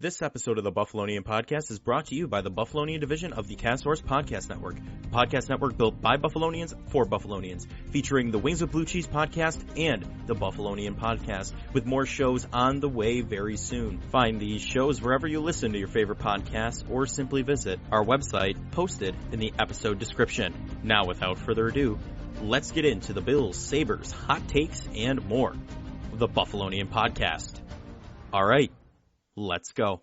This episode of the Buffalonian Podcast is brought to you by the Buffalonian division of the Castsource Podcast Network, a podcast network built by Buffalonians for Buffalonians, featuring the Wings with Blue Cheese podcast and the Buffalonian Podcast, with more shows on the way very soon. Find these shows wherever you listen to your favorite podcasts, or simply visit our website posted in the episode description. Now, without further ado, let's get into the Bills, Sabres, hot takes, and more. The Buffalonian Podcast. All right. Let's go.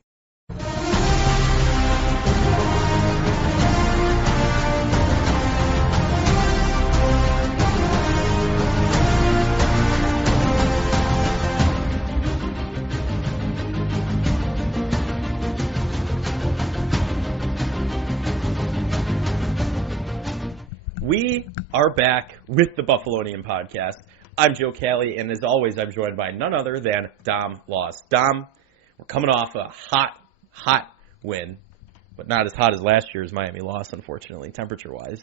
We are back with the Buffalonian Podcast. I'm Joe Cali, and as always, I'm joined by none other than Dom Loss. Dom, we're coming off a hot win, but not as hot as last year's Miami loss, unfortunately, temperature-wise,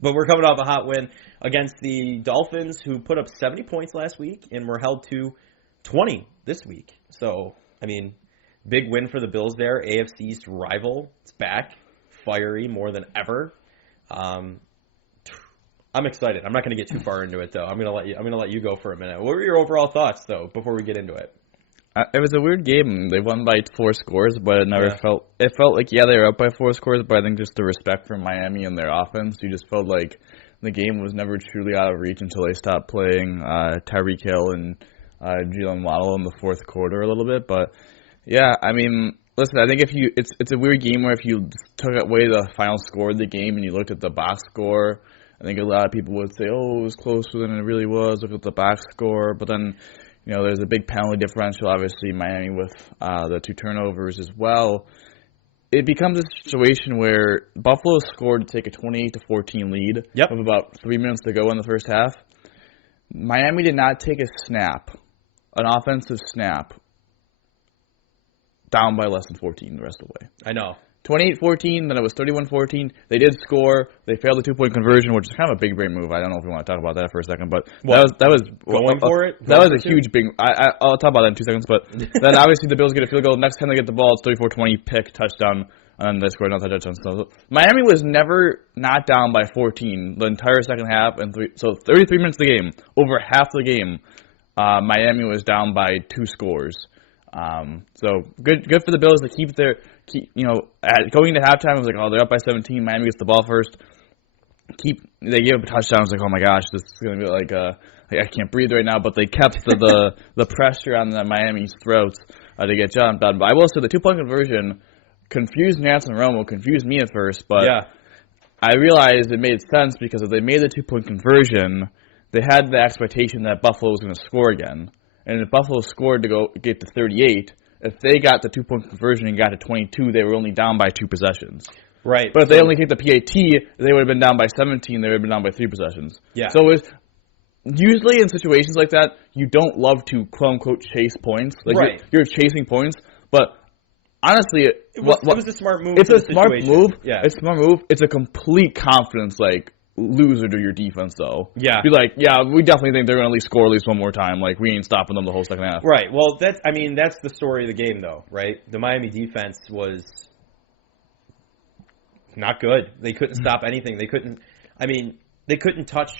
But we're coming off a hot win against the Dolphins, who put up 70 points last week and were held to 20 this week. So, big win for the Bills there. AFC East rival. It's back, fiery more than ever. I'm excited. I'm not going to get too far into it, though. I'm going to let you go for a minute. What were your overall thoughts, though, before we get into it? It was a weird game. They won by 4 scores, but it never felt. It felt like they were up by 4 scores, but I think just the respect for Miami and their offense, you just felt like the game was never truly out of reach until they stopped playing Tyreek Hill and Jalen Waddle in the fourth quarter a little bit. But listen, I think it's a weird game where if you took away the final score of the game and you looked at the box score, I think a lot of people would say, "Oh, it was closer than it really was." Look at the box score, but then. There's a big penalty differential, obviously, Miami with the 2 turnovers as well. It becomes a situation where Buffalo scored to take a 28-14 lead with about 3 minutes to go in the first half. Miami did not take a snap, an offensive snap, down by less than 14 the rest of the way. I know. 28-14, then it was 31-14. They did score. They failed the 2-point conversion, which is kind of a big, great move. I don't know if we want to talk about that for a second, but that was going for it. That was a huge big. I'll talk about that in 2 seconds. But then obviously the Bills get a field goal. Next time they get the ball, it's 34-20, pick, touchdown, and they scored another touchdown. So Miami was never not down by 14 the entire second half, and 33 minutes of the game, over half the game, Miami was down by 2 scores. So good for the Bills to keep going into halftime. It was like, they're up by 17. Miami gets the ball first. They gave up a touchdown. I was like, oh my gosh, this is going to be like I can't breathe right now. But they kept the pressure on Miami's throats to get jumped on. But I will say the 2-point conversion confused Nance and Romo, confused me at first. But I realized it made sense because if they made the 2-point conversion, they had the expectation that Buffalo was going to score again. And if Buffalo scored to get to 38, if they got the 2-point conversion and got to 22, they were only down by 2 possessions. Right. But if they only kicked the PAT, they would have been down by 17. They would have been down by 3 possessions. Yeah. So usually in situations like that, you don't love to quote-unquote chase points. Right. You're chasing points. But honestly, it was a smart move. It's a smart move. Yeah. It's a smart move. It's a complete confidence, loser to your defense, though. Yeah. Be like, we definitely think they're going to at least score at least one more time. We ain't stopping them the whole second half. Right. Well, that's the story of the game, though, right? The Miami defense was not good. They couldn't stop anything. They couldn't touch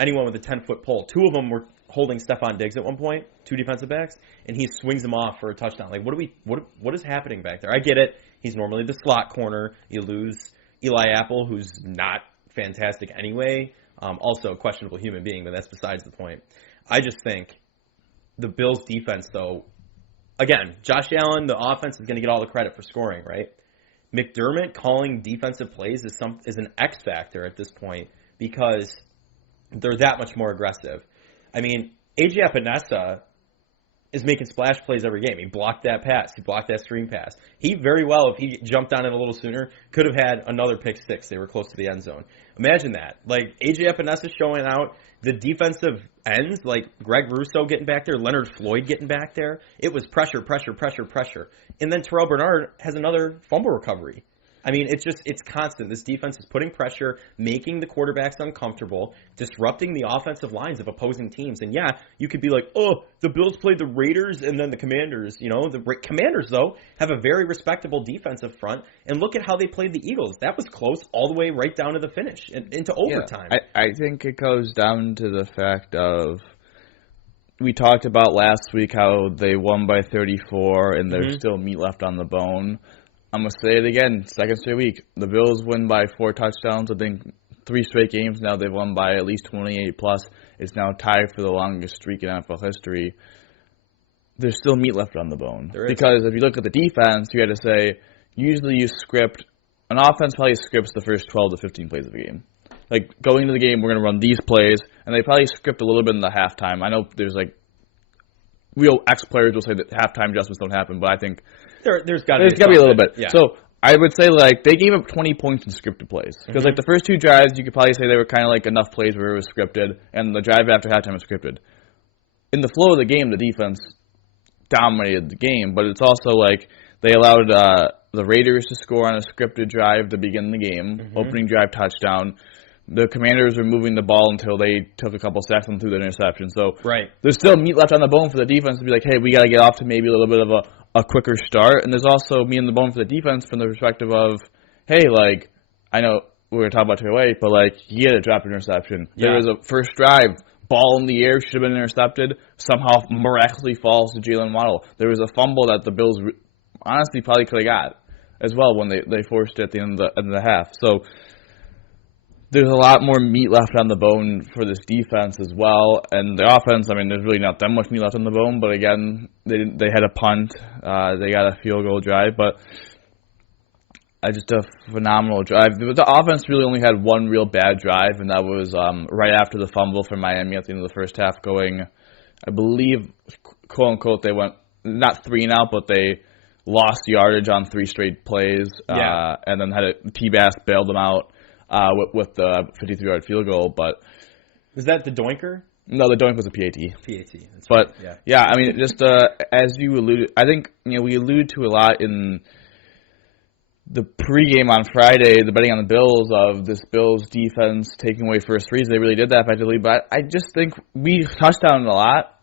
anyone with a 10-foot pole. 2 of them were holding Stephon Diggs at one point, 2 defensive backs, and he swings them off for a touchdown. What is happening back there? I get it. He's normally the slot corner. You lose Eli Apple, who's not fantastic anyway. Also a questionable human being, but that's besides the point. I just think the Bills' defense, though, again, Josh Allen, the offense is going to get all the credit for scoring, right? McDermott calling defensive plays is an X factor at this point because they're that much more aggressive. A.J. Epinesa is making splash plays every game. He blocked that pass. He blocked that screen pass. He very well, if he jumped on it a little sooner, could have had another pick 6. They were close to the end zone. Imagine that. A.J. Epinesa showing out the defensive ends, Greg Russo getting back there, Leonard Floyd getting back there. It was pressure. And then Terrell Bernard has another fumble recovery. I mean, it's constant. This defense is putting pressure, making the quarterbacks uncomfortable, disrupting the offensive lines of opposing teams. And yeah, you could be like, oh, the Bills played the Raiders and then the Commanders. The Commanders, though, have a very respectable defensive front. And look at how they played the Eagles. That was close all the way right down to the finish, into overtime. Yeah, I think it goes down to the fact of, we talked about last week how they won by 34 and there's still meat left on the bone. I'm going to say it again, second straight week. The Bills win by 4 touchdowns. I think 3 straight games now they've won by at least 28 plus. It's now tied for the longest streak in NFL history. There's still meat left on the bone. Because if you look at the defense, you had to say, usually you script, an offense probably scripts the first 12 to 15 plays of the game. Like, going into the game, we're going to run these plays, and they probably script a little bit in the halftime. I know there's, like, real ex-players will say that halftime adjustments don't happen, but I think there's got to be a little bit. Yeah. So I would say, like, they gave up 20 points in scripted plays. Because, like, the first 2 drives, you could probably say they were kind of like enough plays where it was scripted, and the drive after halftime was scripted. In the flow of the game, the defense dominated the game, but it's also like they allowed the Raiders to score on a scripted drive to begin the game, opening drive touchdown. The Commanders were moving the ball until they took a couple sacks and threw the interception. So there's still meat left on the bone for the defense to be like, hey, we got to get off to maybe a little bit of a quicker start. And there's also meat on the bone for the defense from the perspective of, hey, like, I know we were talking about Taylor, but, like, he had a drop interception. There was a first drive, ball in the air, should have been intercepted, somehow miraculously falls to Jalen Waddle. There was a fumble that the Bills honestly probably could have got as well when they forced it at the end of the half. So there's a lot more meat left on the bone for this defense as well. And the offense, I mean, there's really not that much meat left on the bone. But, again, they had a punt. They got a field goal drive. But just a phenomenal drive. The offense really only had one real bad drive, and that was right after the fumble for Miami at the end of the first half going, I believe, quote-unquote, they went not 3 and out, but they lost yardage on 3 straight plays. And then had T-Bass bailed them out. With the 53-yard field goal, but was that the doinker? No, the doink was a PAT. That's but right. yeah, I mean, just as you alluded, I think we alluded to a lot in the pregame on Friday, the betting on the Bills of this Bills defense taking away first threes. They really did that effectively, but I just think we touched on it a lot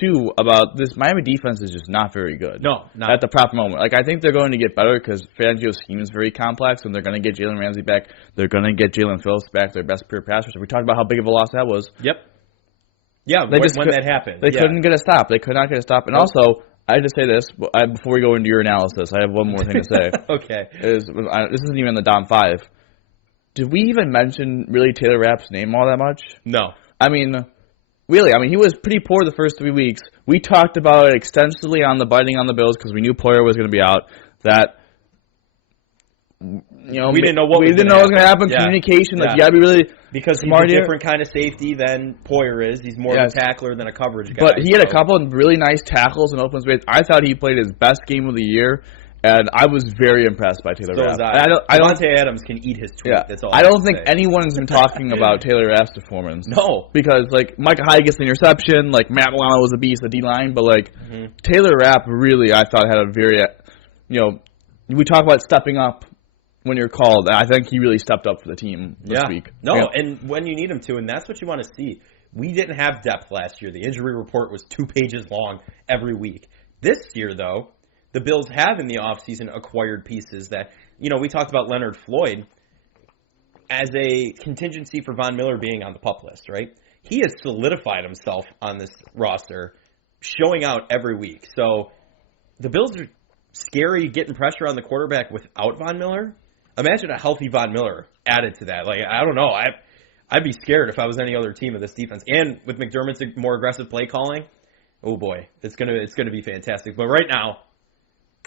too about this Miami defense is just not very good. No, not at the proper moment. Like, I think they're going to get better because Fangio's scheme is very complex, and they're going to get Jalen Ramsey back. They're going to get Jalen Phillips back, their best pure passers. We talked about how big of a loss that was. Yep. Yeah, when that happened. They couldn't get a stop. They could not get a stop. And also, I just say this before we go into your analysis. I have one more thing to say. Okay. This isn't even the Dom 5. Did we even mention really Taylor Rapp's name all that much? No. I mean, really, he was pretty poor the first 3 weeks. We talked about it extensively on the Biting on the Bills because we knew Poyer was going to be out. That we didn't know what was going to happen. Yeah. Communication, like, you got to be really because smart he's a here. different kind of safety than Poyer is. He's more of a tackler than a coverage guy. But he had a couple of really nice tackles and open space. I thought he played his best game of the year. And I was very impressed by Taylor Rapp. Devontae Adams can eat his tweet. Yeah, that's all I don't think anyone's been talking about Taylor Rapp's performance. No. Because, like, Micah Hyde gets the interception. Like, Matt Milano was a beast, the D-line. But, like, Taylor Rapp really, I thought, had a very, we talk about stepping up when you're called. And I think he really stepped up for the team this week. No, and when you need him to, and that's what you want to see. We didn't have depth last year. The injury report was 2 pages long every week. This year, though, the Bills have in the offseason acquired pieces that, we talked about Leonard Floyd as a contingency for Von Miller being on the PUP list, right? He has solidified himself on this roster, showing out every week. So the Bills are scary getting pressure on the quarterback without Von Miller. Imagine a healthy Von Miller added to that. Like, I don't know. I'd be scared if I was any other team of this defense. And with McDermott's more aggressive play calling, oh boy, it's gonna be fantastic. But right now,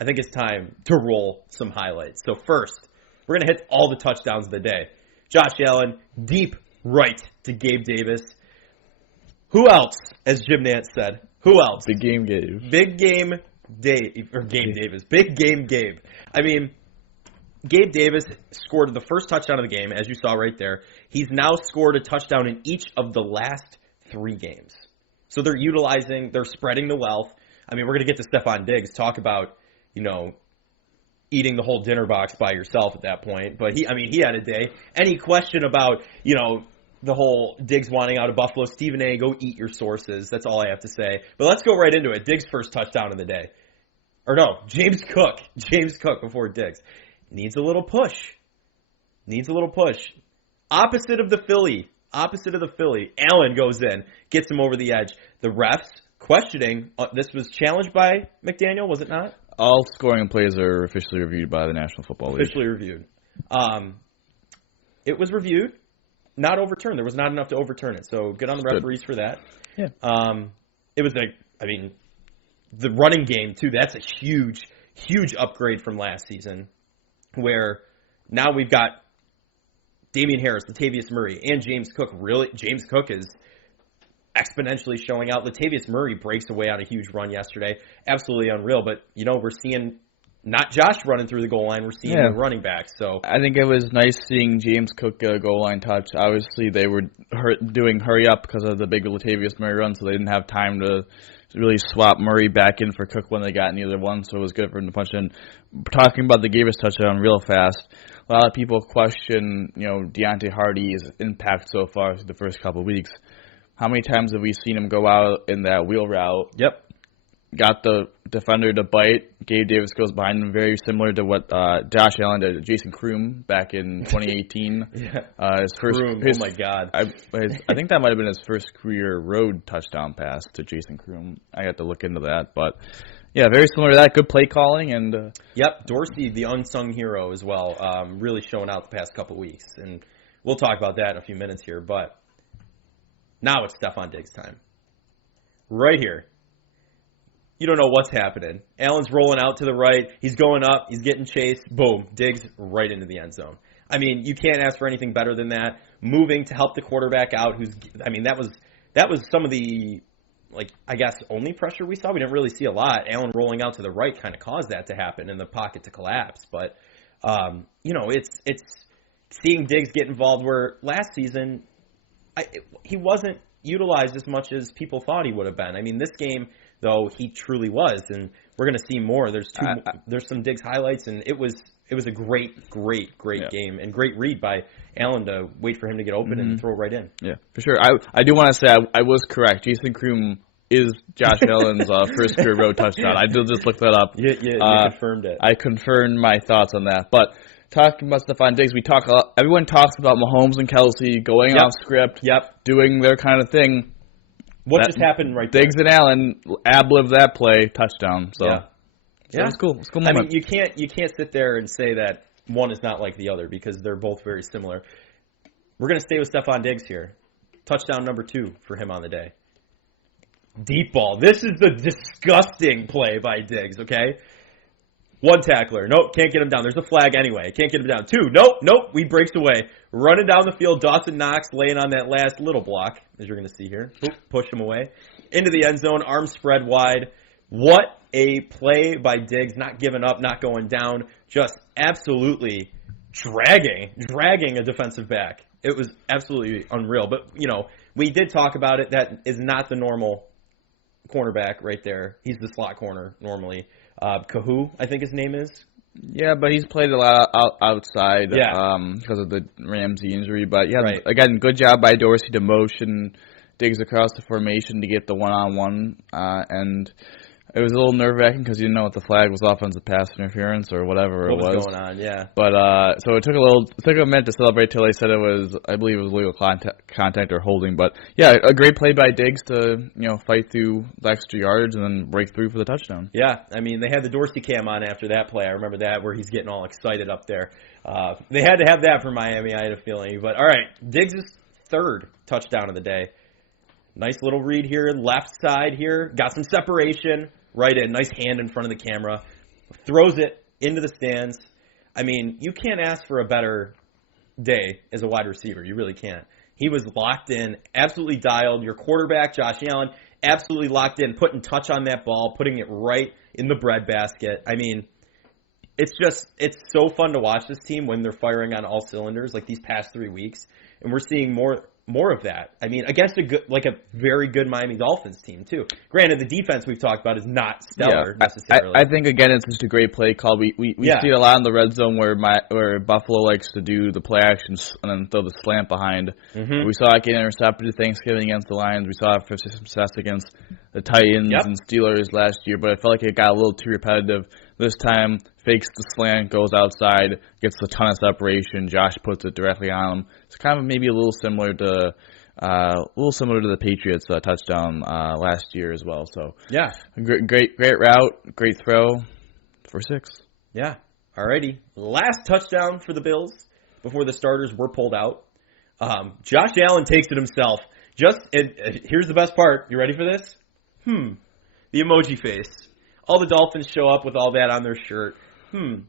I think it's time to roll some highlights. So first, we're going to hit all the touchdowns of the day. Josh Allen, deep right to Gabe Davis. Who else, as Jim Nantz said? Who else? Big game Gabe. Big game Dave, or Gabe Davis. Big game Gabe. I mean, Gabe Davis scored the first touchdown of the game, as you saw right there. He's now scored a touchdown in each of the last 3 games. So they're spreading the wealth. I mean, we're going to get to Stephon Diggs, talk about, eating the whole dinner box by yourself at that point. But he had a day. Any question about, the whole Diggs wanting out of Buffalo, Stephen A., go eat your sources. That's all I have to say. But let's go right into it. Diggs' first touchdown of the day. Or no, James Cook. James Cook before Diggs. Needs a little push. Opposite of the Philly. Allen goes in, gets him over the edge. The refs questioning. This was challenged by McDaniel, was it not? All scoring plays are officially reviewed by the National Football League. Officially reviewed. It was reviewed, not overturned. There was not enough to overturn it. So good on the referees for that. Yeah. It was the running game too. That's a huge, huge upgrade from last season, where now we've got Damian Harris, Latavius Murray, and James Cook. Really, James Cook is exponentially showing out. Latavius Murray breaks away on a huge run yesterday. Absolutely unreal. But, we're seeing not Josh running through the goal line. We're seeing the running backs. So I think it was nice seeing James Cook get a goal line touch. Obviously, they were doing hurry up because of the big Latavius Murray run, so they didn't have time to really swap Murray back in for Cook when they got neither one, so it was good for him to punch in. Talking about the Gavis touchdown real fast, a lot of people question, Deontay Hardy's impact so far through the first couple of weeks. How many times have we seen him go out in that wheel route? Yep. Got the defender to bite. Gabe Davis goes behind him, very similar to what Josh Allen did to Jason Kroom back in 2018. Yeah. Kroom, oh my God. I think that might have been his first career road touchdown pass to Jason Kroom. I got to look into that, but yeah, very similar to that. Good play calling and. Yep, Dorsey, the unsung hero as well, really showing out the past couple weeks, and we'll talk about that in a few minutes here. But now it's Stefon Diggs time. Right here. You don't know what's happening. Allen's rolling out to the right. He's going up. He's getting chased. Boom. Diggs right into the end zone. You can't ask for anything better than that. Moving to help the quarterback out. That was some of the, only pressure we saw. We didn't really see a lot. Allen rolling out to the right kind of caused that to happen and the pocket to collapse. But, it's seeing Diggs get involved where last season he wasn't utilized as much as people thought he would have been. This game, though, he truly was, and we're going to see more. There's some Diggs highlights, and it was a great game and great read by Allen to wait for him to get open and throw right in. Yeah, for sure. I do want to say I was correct. Jason Kroom is Josh Allen's first career road touchdown. I did just look that up. You confirmed it. I confirmed my thoughts on that. But talking about Stefon Diggs, everyone talks about Mahomes and Kelsey going off script, doing their kind of thing. What just happened right there? Diggs and Allen ad-libbed that play, touchdown. So it was cool. It was a cool moment. You can't sit there and say that one is not like the other because they're both very similar. We're going to stay with Stefon Diggs here. Touchdown number 2 for him on the day. Deep ball. This is the disgusting play by Diggs, okay? 1 tackler. Nope, can't get him down. There's a flag anyway. Can't get him down. 2. Nope. He breaks away. Running down the field. Dawson Knox laying on that last little block, as you're going to see here. Push him away. Into the end zone. Arms spread wide. What a play by Diggs. Not giving up, not going down. Just absolutely dragging a defensive back. It was absolutely unreal. But, we did talk about it. That is not the normal cornerback right there. He's the slot corner normally. Kahu, I think his name is. Yeah, but he's played a lot outside because of the Ramsey injury. But, again, good job by Dorsey to motion Diggs across the formation to get the one-on-one. And it was a little nerve-wracking because you didn't know if the flag was offensive pass interference or whatever it was. What was going on, yeah. But so it took a minute to celebrate till they said I believe it was legal contact or holding. But, yeah, a great play by Diggs to, fight through the extra yards and then break through for the touchdown. Yeah, they had the Dorsey cam on after that play. I remember that where he's getting all excited up there. They had to have that for Miami, I had a feeling. But, all right, Diggs' 3rd touchdown of the day. Nice little read here, left side here. Got some separation. Right in. Nice hand in front of the camera. Throws it into the stands. You can't ask for a better day as a wide receiver. You really can't. He was locked in, absolutely dialed. Your quarterback, Josh Allen, absolutely locked in, putting touch on that ball, putting it right in the breadbasket. It's so fun to watch this team when they're firing on all cylinders like these past 3 weeks. And we're seeing more more of that. I mean, against a very good Miami Dolphins team too. Granted, the defense we've talked about is not stellar necessarily. I think again it's just a great play call. We see it a lot in the red zone where Buffalo likes to do the play actions and then throw the slant behind. Mm-hmm. We saw it get intercepted at Thanksgiving against the Lions. We saw it for success against the Titans and Steelers last year, but I felt like it got a little too repetitive. This time, fakes the slant, goes outside, gets a ton of separation. Josh puts it directly on him. It's kind of maybe a little similar to the Patriots touchdown last year as well. So great route, great throw for 6. Yeah. Alrighty. Last touchdown for the Bills before the starters were pulled out. Josh Allen takes it himself. Here's the best part. You ready for this? The emoji face. All the Dolphins show up with all that on their shirt.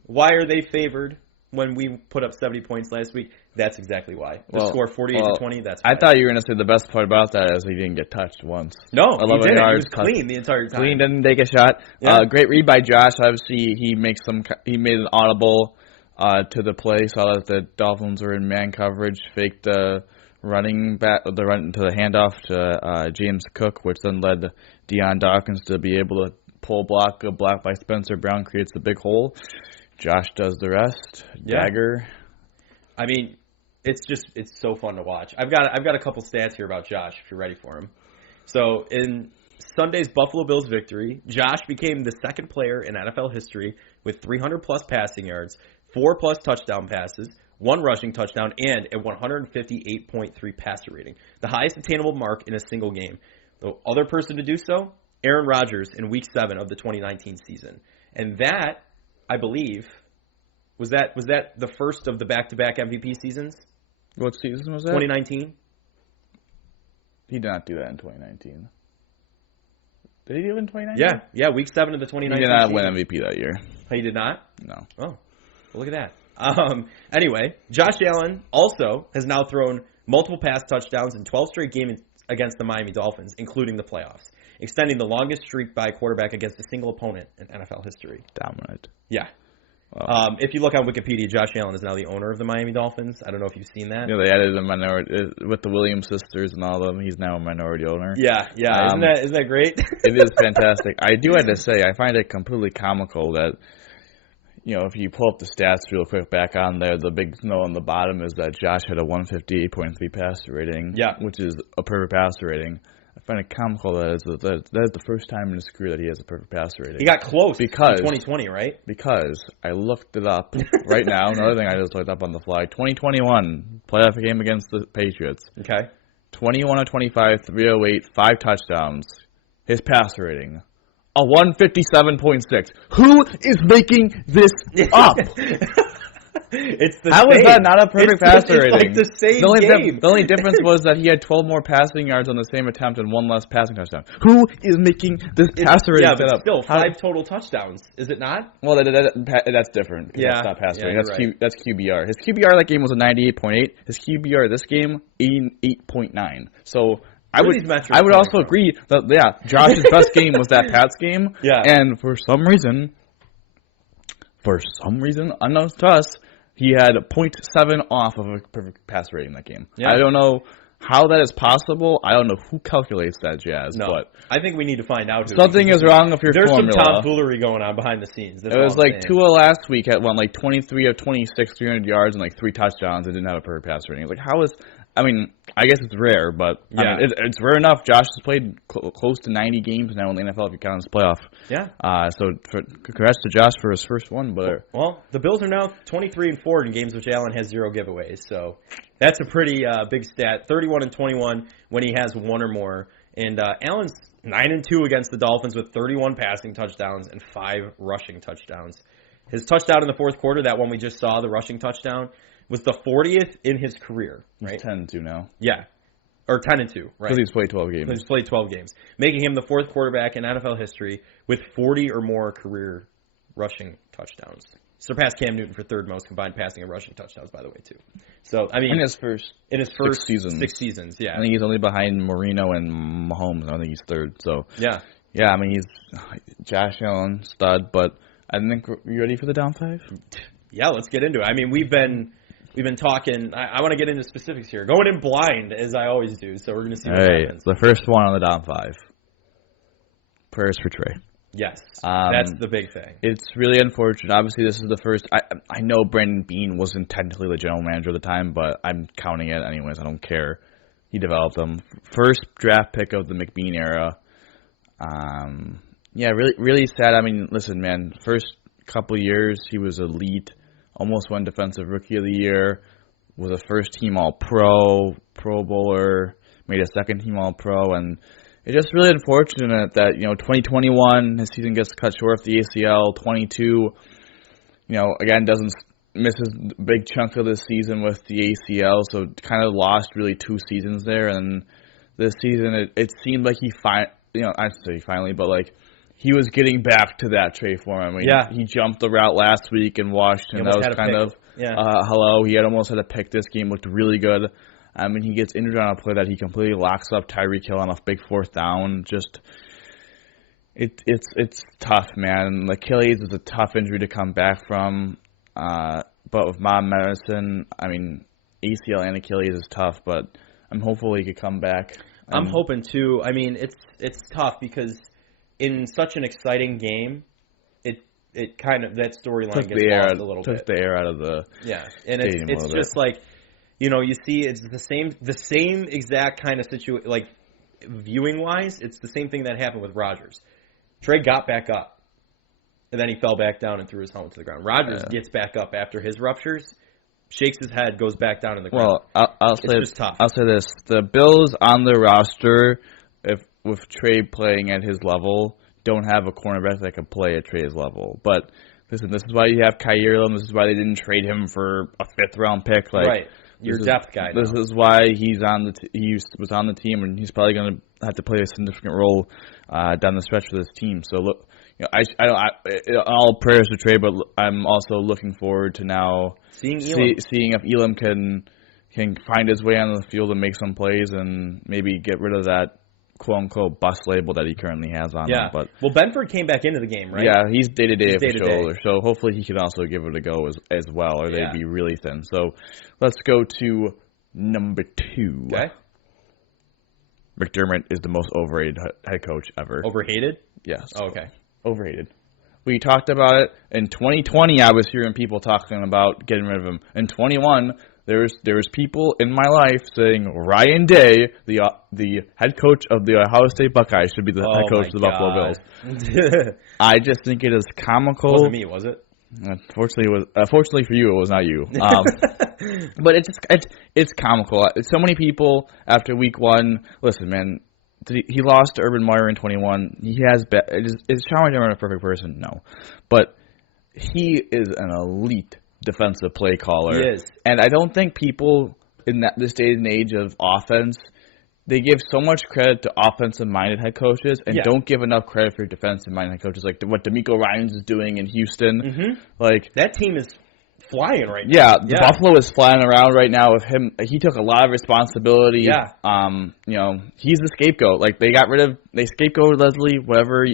Why are they favored when we put up 70 points last week? That's exactly why. The score 48-20, that's why. I thought you were going to say the best part about that is he didn't get touched once. No, he didn't. He was clean the entire time. Clean, didn't take a shot. Yeah. Great read by Josh. Obviously, he made an audible to the play. Saw that the Dolphins were in man coverage, faked the running back, the run to the handoff to James Cook, which then led Deion Dawkins to be able to pull block, a block by Spencer Brown creates the big hole. Josh does the rest. Dagger. I mean, it's so fun to watch. I've got a couple stats here about Josh if you're ready for him. So in Sunday's Buffalo Bills victory, Josh became the second player in NFL history with 300-plus passing yards, 4-plus touchdown passes, 1 rushing touchdown, and a 158.3 passer rating, the highest attainable mark in a single game. The other person to do so, Aaron Rodgers in Week 7 of the 2019 season. And that, I believe, was that the first of the back-to-back MVP seasons? What season was that? 2019. He did not do that in 2019. Did he do it in 2019? Yeah, Week 7 of the 2019 season. He did not win MVP that year. He did not? No. Oh, well, look at that. Anyway, Josh Allen also has now thrown multiple pass touchdowns in 12 straight games against the Miami Dolphins, including the playoffs, extending the longest streak by a quarterback against a single opponent in NFL history. Dominant. Yeah. Wow. If you look on Wikipedia, Josh Allen is now the owner of the Miami Dolphins. I don't know if you've seen that. Yeah, they added a minority with the Williams sisters and all of them. He's now a minority owner. Yeah. Isn't that great? It is fantastic. I do have to say, I find it completely comical that, if you pull up the stats real quick back on there, the big note on the bottom is that Josh had a 158.3 passer rating, which is a perfect passer rating. I find it comical that is the first time in his career that he has a perfect passer rating. He got close in 2020, right? Because I looked it up right now. Another thing I just looked up on the fly. 2021 playoff game against the Patriots. Okay. 21 of 25, 308, 5 touchdowns. His passer rating, a 157.6. Who is making this up? It's the How same. is that not a perfect passer rating? It's like the same game. The only difference was that he had 12 more passing yards on the same attempt and 1 less passing touchdown. Who is making this passer rating? Yeah, but still, 5 total touchdowns. Is it not? Well, that's different. Yeah. That's not passer rating. That's QBR. His QBR that game was a 98.8. His QBR this game, 88.9. So I would also agree that, Josh's best game was that Pats game. Yeah. And for some reason, unknown to us, he had 0.7 off of a perfect pass rating in that game. Yeah. I don't know how that is possible. I don't know who calculates that jazz. No, but I think we need to find out. Something is wrong with your formula. There's some tomfoolery going on behind the scenes. It was like Tua last week had won like 23 of 26, 300 yards and like 3 touchdowns and didn't have a perfect pass rating. Like, how is... I mean, I guess it's rare, but it's rare enough. Josh has played close to 90 games now in the NFL if you count his playoff. Yeah. So congrats to Josh for his first one. But the Bills are now 23-4 in games which Allen has 0 giveaways. So that's a pretty big stat. 31-21 when he has 1 or more. And Allen's 9-2 against the Dolphins with 31 passing touchdowns and 5 rushing touchdowns. His touchdown in the fourth quarter, that one we just saw, the rushing touchdown, was the 40th in his career. Right? He's 10-2 now. Yeah. Or 10-2, right? Because he's played 12 games. He's played 12 games, making him the 4th quarterback in NFL history with 40 or more career rushing touchdowns. Surpassed Cam Newton for 3rd most combined passing and rushing touchdowns, by the way, too. So, I mean, in his first 6 seasons. 6 seasons, yeah. I think he's only behind Marino and Mahomes. I don't think he's 3rd. So yeah. I mean, he's Josh Allen, stud. But I think you ready for the down 5? Yeah, let's get into it. I mean, we've been we've been talking. I want to get into specifics here. Going in blind, as I always do, so we're going to see what happens. The first one on the down 5. Prayers for Trey. Yes, that's the big thing. It's really unfortunate. Obviously, this is the first. I know Brandon Beane wasn't technically the general manager at the time, but I'm counting it anyways. I don't care. He developed them. First draft pick of the McBean era. Yeah, really, really sad. I mean, listen, man. First couple years, he was elite. Almost won Defensive Rookie of the Year. Was a first-team All-Pro, Pro Bowler. Made a second-team All-Pro, and it's just really unfortunate that 2021 his season gets cut short of the ACL. 22, again misses big chunks of the season with the ACL, so kind of lost really 2 seasons there. And this season it seemed like I say finally, but like he was getting back to that Trey form. I mean, he jumped the route last week in Washington. That was kind of hello. He had almost had a pick this game. Looked really good. I mean, he gets injured on a play that he completely locks up Tyreek Hill on a big 4th down. Just, it's tough, man. Achilles is a tough injury to come back from. But with modern medicine, I mean, ACL and Achilles is tough. But I'm hopeful he could come back. I'm hoping too. I mean, it's tough because in such an exciting game, it kind of that storyline gets lost a little bit. Took the air out of the and it's just like. You see, it's the same exact kind of situation. Like viewing wise, it's the same thing that happened with Rodgers. Trey got back up, and then he fell back down and threw his helmet to the ground. Rodgers gets back up after his ruptures, shakes his head, goes back down in the ground. Well, I'll say just tough. I'll say this: the Bills on the roster, with Trey playing at his level, don't have a cornerback that can play at Trey's level. But listen, this is why you have Kaiir Elam. This is why they didn't trade him for a 5th-round pick. Right. Your depth guy. This is why he was on the team, and he's probably going to have to play a significant role down the stretch for this team. So look, all prayers to Trey, but I'm also looking forward to now seeing if Elam can find his way on the field and make some plays, and maybe get rid of that quote-unquote bust label that he currently has on him. But Benford came back into the game, right? Yeah, he's day-to-day official, so hopefully he can also give it a go as well, or they'd be really thin. So let's go to number 2. Okay. McDermott is the most overrated head coach ever. Overhated? Yes. Oh, okay. Overhated. We talked about it. In 2020, I was hearing people talking about getting rid of him. In 21, there was people in my life saying Ryan Day, the head coach of the Ohio State Buckeyes, should be the head coach of the Buffalo Bills. I just think it is comical. It wasn't me, was it? Unfortunately for you, it was not you. But it's comical. So many people after week 1. Listen, man. He lost to Urban Meyer in 21. He has is Sean McDermott a perfect person? No, but he is an elite defensive play caller. He is. And I don't think people in this day and age of offense, they give so much credit to offensive-minded head coaches and don't give enough credit for defensive-minded head coaches, like what DeMeco Ryans is doing in Houston. Mm-hmm. Like that team is flying right now. Yeah, Buffalo is flying around right now with him. He took a lot of responsibility. Yeah. He's the scapegoat. Like they scapegoated Leslie, whatever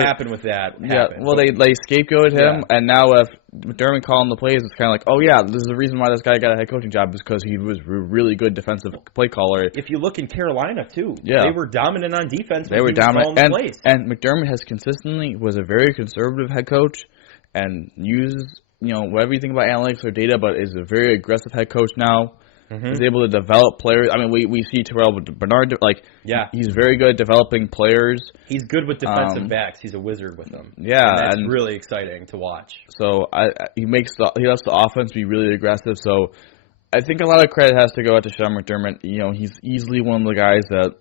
happened with that. Well, they scapegoated him, and now if McDermott calling the plays, it's kind of like, oh yeah, this is the reason why this guy got a head coaching job, is because he was a really good defensive play caller. If you look in Carolina too, they were dominant on defense. They were dominant, and McDermott has consistently was a very conservative head coach, and uses whatever you think about analytics or data, but is a very aggressive head coach now. Mm-hmm. He's able to develop players. I mean, we see Terrell Bernard, he's very good at developing players. He's good with defensive backs. He's a wizard with them. Yeah. And that's really exciting to watch. So he lets the offense be really aggressive. So I think a lot of credit has to go out to Sean McDermott. He's easily one of the guys that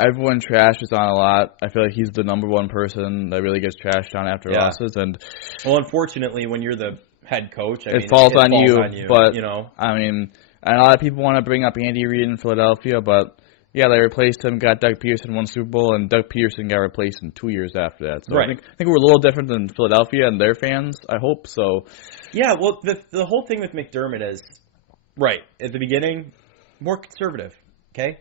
everyone trashes on a lot. I feel like he's the number one person that really gets trashed on after losses. And unfortunately, when you're the head coach, it falls on you. But I mean, and a lot of people want to bring up Andy Reid in Philadelphia, but they replaced him, got Doug Peterson, won Super Bowl, and Doug Peterson got replaced in 2 years after that. So I think we're a little different than Philadelphia and their fans. I hope so. Yeah, well, the whole thing with McDermott is at the beginning, more conservative. Okay.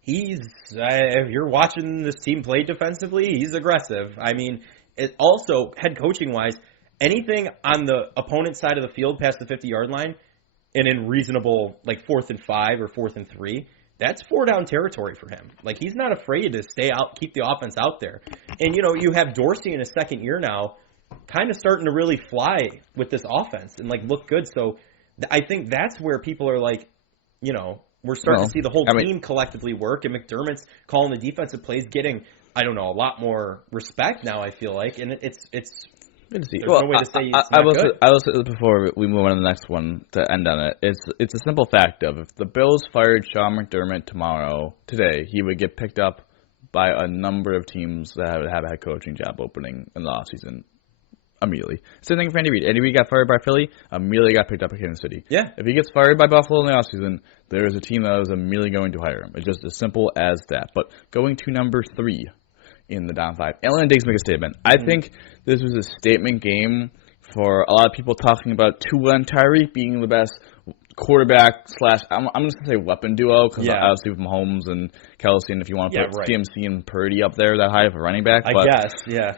He's if you're watching this team play defensively, he's aggressive. I mean, it also head coaching wise, anything on the opponent's side of the field past the 50-yard line, and in reasonable, like 4th and 5 or 4th and 3, that's 4-down territory for him. Like, he's not afraid to stay out, keep the offense out there. And, you have Dorsey in his second year now, kind of starting to really fly with this offense and, like, look good. So I think that's where people are like, we're starting to see the whole team collectively work, and McDermott's calling the defensive plays, getting, I don't know, a lot more respect now, I feel like. And it's good to see. There's no way to say it's not good. I will say this before we move on to the next one to end on it. It's a simple fact of if the Bills fired Sean McDermott today, he would get picked up by a number of teams that would have a head coaching job opening in the offseason immediately. Same thing for Andy Reid. Andy Reid got fired by Philly, immediately got picked up at Kansas City. Yeah. If he gets fired by Buffalo in the offseason, there is a team that is immediately going to hire him. It's just as simple as that. But going to number 3 in the down 5, Allen and Diggs make a statement. I think this was a statement game for a lot of people talking about Tua and Tyreek being the best quarterback / I'm just going to say weapon duo, because obviously with Mahomes and Kelsey, and if you want to put CMC and Purdy up there that high of a running back. I guess, yeah.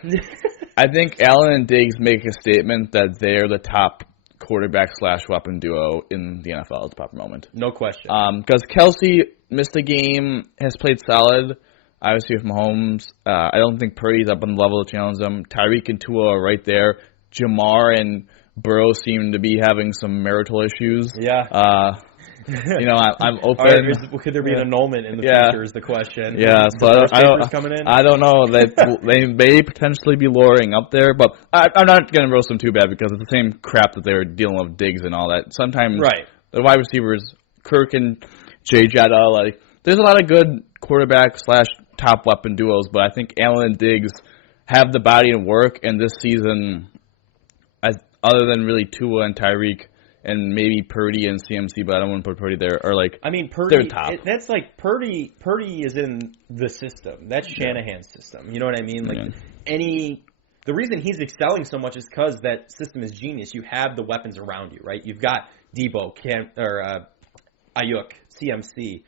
I think Allen and Diggs make a statement that they're the top quarterback / weapon duo in the NFL at the proper moment. No question. Because Kelsey missed a game, has played solid, obviously with Mahomes. I don't think Purdy's up on the level to challenge them. Tyreek and Tua are right there. Jamar and Burrow seem to be having some marital issues. Yeah. I'm open. Could there be an annulment in the future is the question. Yeah, so coming in? I don't know. They may potentially be luring up there, but I'm not going to roast them too bad because it's the same crap that they were dealing with Diggs and all that. Sometimes the wide receivers, Kirk and Jay Jetta, there's a lot of good quarterback / top weapon duos, but I think Allen and Diggs have the body to work, and this season, other than really Tua and Tyreek, and maybe Purdy and CMC, but I don't want to put Purdy there, or Purdy, they're top. That's like Purdy is in the system. That's Shanahan's system. You know what I mean? The reason he's excelling so much is because that system is genius. You have the weapons around you, right? You've got Debo, Ayuk, CMC,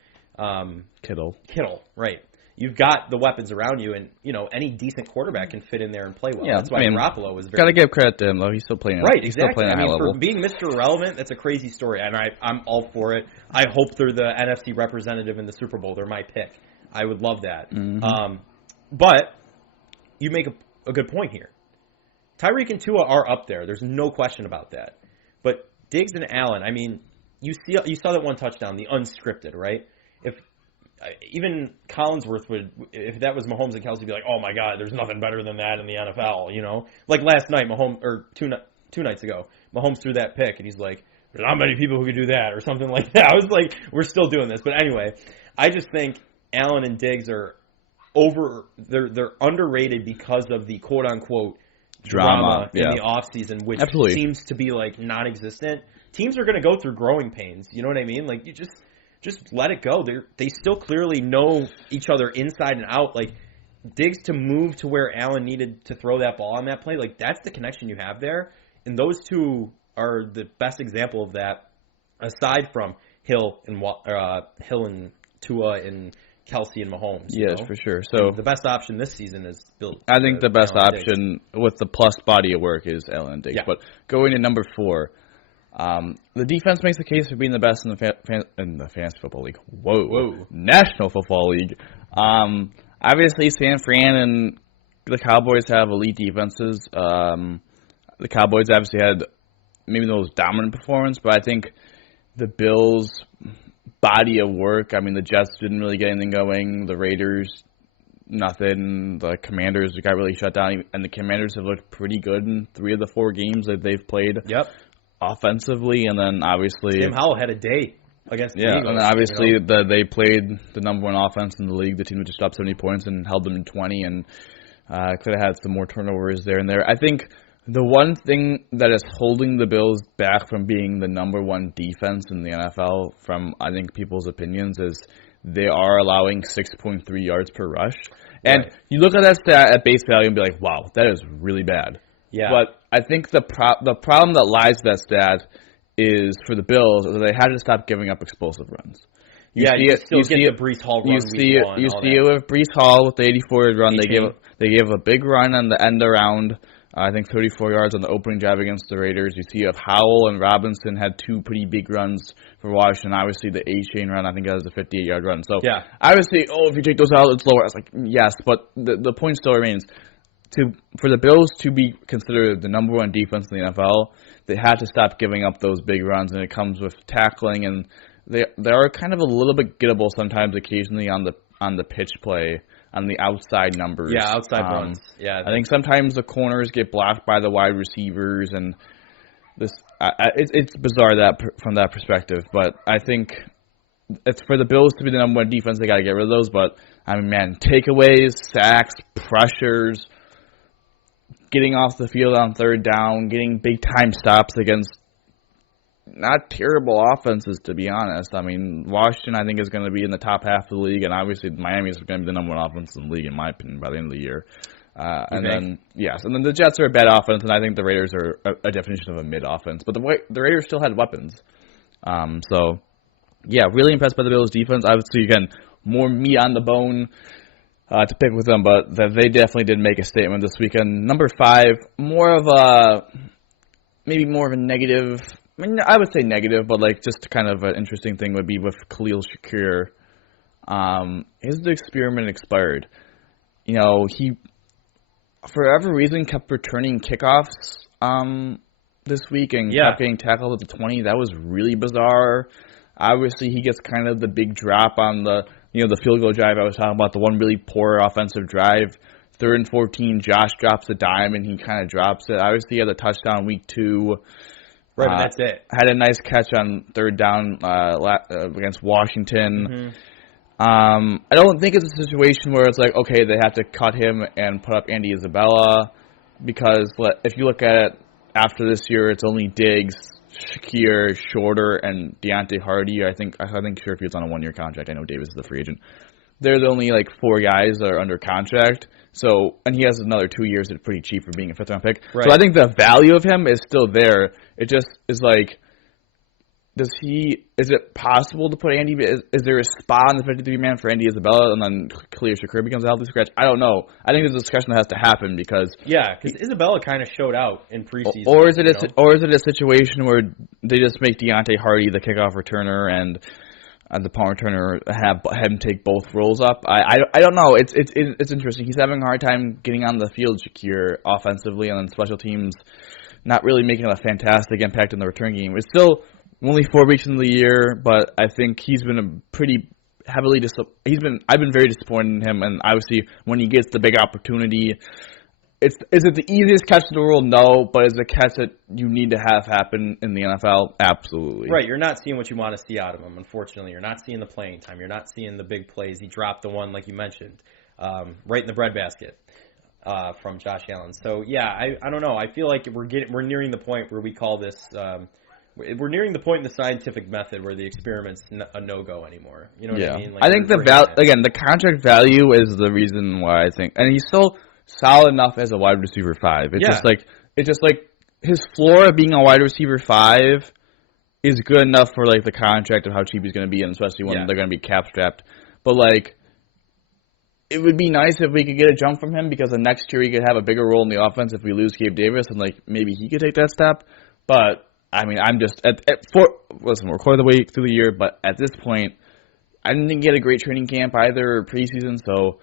Kittle, right? You've got the weapons around you, and any decent quarterback can fit in there and play well. Yeah, that's why Garoppolo was very. Got to give credit to him though. He's still playing. Right, he's exactly. Still playing at a high level. For being Mr. Irrelevant, that's a crazy story, and I'm all for it. I hope they're the NFC representative in the Super Bowl. They're my pick. I would love that. Mm-hmm. But you make a good point here. Tyreek and Tua are up there. There's no question about that. But Diggs and Allen, you saw that one touchdown, the unscripted, right? Even Collinsworth would, if that was Mahomes and Kelsey, be like, "Oh my God, there's nothing better than that in the NFL." Like last night, Mahomes, or two nights ago, Mahomes threw that pick, and he's like, "There's not many people who could do that," or something like that. I was like, "We're still doing this," but anyway, I just think Allen and Diggs are they're underrated because of the quote unquote drama in the offseason, which seems to be non-existent. Teams are going to go through growing pains. You know what I mean? You just let it go. They still clearly know each other inside and out. Diggs to move to where Allen needed to throw that ball on that play, that's the connection you have there. And those two are the best example of that, aside from Hill and Tua and Kelsey and Mahomes. Yes, for sure. So and the best option this season is built. I think the best option with the plus body of work is Allen and Diggs. Yeah. But going to number 4. The defense makes the case for being the best in the Fantasy Football League. Whoa. National Football League. Obviously, San Fran and the Cowboys have elite defenses. The Cowboys obviously had maybe the most dominant performance, but I think the Bills' body of work, the Jets didn't really get anything going. The Raiders, nothing. The Commanders got really shut down, and the Commanders have looked pretty good in 3 of the 4 games that they've played. Yep. Offensively, and then obviously Tim Howell had a day against the Eagles. And then obviously they played the number 1 offense in the league. The team that just dropped 70 points and held them to 20, and could have had some more turnovers there and there. I think the one thing that is holding the Bills back from being the number 1 defense in the NFL, from I think people's opinions, is they are allowing 6.3 yards per rush. And you look at that stat at base value and be like, wow, that is really bad. Yeah. But I think the problem that lies with that stat is for the Bills is that they had to stop giving up explosive runs. You see the Breece Hall run. You see it with Breece Hall with the 84-yard run. They gave a big run on the end around I think 34 yards on the opening drive against the Raiders. You see if Howell and Robinson had 2 pretty big runs for Washington. Obviously, the A-Chain run, I think that was a 58-yard run. So, yeah. obviously, if you take those out, it's lower. I was like, yes, but the point still remains. For the Bills to be considered the number 1 defense in the NFL, they had to stop giving up those big runs, and it comes with tackling, and they are kind of a little bit gettable sometimes occasionally on the pitch play, on the outside numbers. Yeah, outside runs. Yeah, I think sometimes the corners get blocked by the wide receivers, and it's bizarre from that perspective. But I think it's for the Bills to be the number 1 defense, they got to get rid of those. But I mean, man, takeaways, sacks, pressures, getting off the field on third down, getting big time stops against not terrible offenses, to be honest. I mean, Washington, I think, is going to be in the top half of the league, and obviously Miami is going to be the number 1 offense in the league, in my opinion, by the end of the year. And then the Jets are a bad offense, and I think the Raiders are a definition of a mid offense. But the Raiders still had weapons. So, yeah, really impressed by the Bills' defense. Obviously, again, more meat on the bone to pick with them, but they definitely did make a statement this weekend. Number 5, maybe more of a negative. I mean, I would say negative, but like just kind of an interesting thing would be with Khalil Shakir. His experiment expired. You know, he, for whatever reason, kept returning kickoffs this week and kept getting tackled at the 20. That was really bizarre. Obviously, he gets kind of the big drop on the field goal drive I was talking about, the one really poor offensive drive. 3rd and 14, Josh drops a dime, and he kind of drops it. Obviously, he had a touchdown week 2. Right, and that's it. Had a nice catch on 3rd down against Washington. Mm-hmm. I don't think it's a situation where it's like, okay, they have to cut him and put up Andy Isabella, because if you look at it after this year, it's only Diggs, Shakir, Shorter, and Deontay Hardy. I think Sherfield's on a 1-year contract. I know Davis is the free agent. They're the only 4 guys that are under contract. So, and he has another 2 years at pretty cheap for being a 5th-round pick. Right. So I think the value of him is still there. It just is like, is it possible to put Andy, is there a spot on the 53-man for Andy Isabella and then Khalil Shakir becomes a healthy scratch? I don't know. I think there's a discussion that has to happen because... Yeah, because Isabella kind of showed out in preseason. Or is it a situation where they just make Deontay Hardy the kickoff returner and the punt returner have him take both roles up? I don't know. It's interesting. He's having a hard time getting on the field, Shakir, offensively, and then special teams not really making a fantastic impact in the return game. It's still only 4 weeks in the year, but I think he's been a pretty heavily I've been very disappointed in him, and obviously when he gets the big opportunity, is it the easiest catch in the world? No, but is it a catch that you need to have happen in the NFL? Absolutely. Right, you're not seeing what you want to see out of him, unfortunately. You're not seeing the playing time. You're not seeing the big plays. He dropped the one, like you mentioned, right in the breadbasket from Josh Allen. So, yeah, I don't know. I feel like we're nearing the point where we call this we're nearing the point in the scientific method where the experiment's a no-go anymore. You know what I mean? Like, I think the contract value is the reason why I think, and he's still solid enough as a wide receiver 5. It's just like his floor of being a wide receiver 5 is good enough for like the contract of how cheap he's going to be, and especially when they're going to be cap strapped. But like, it would be nice if we could get a jump from him, because the next year he could have a bigger role in the offense if we lose Gabe Davis, and like maybe he could take that step. But I mean, I'm just we're quarter of the way through the year, but at this point, I didn't get a great training camp either or preseason, so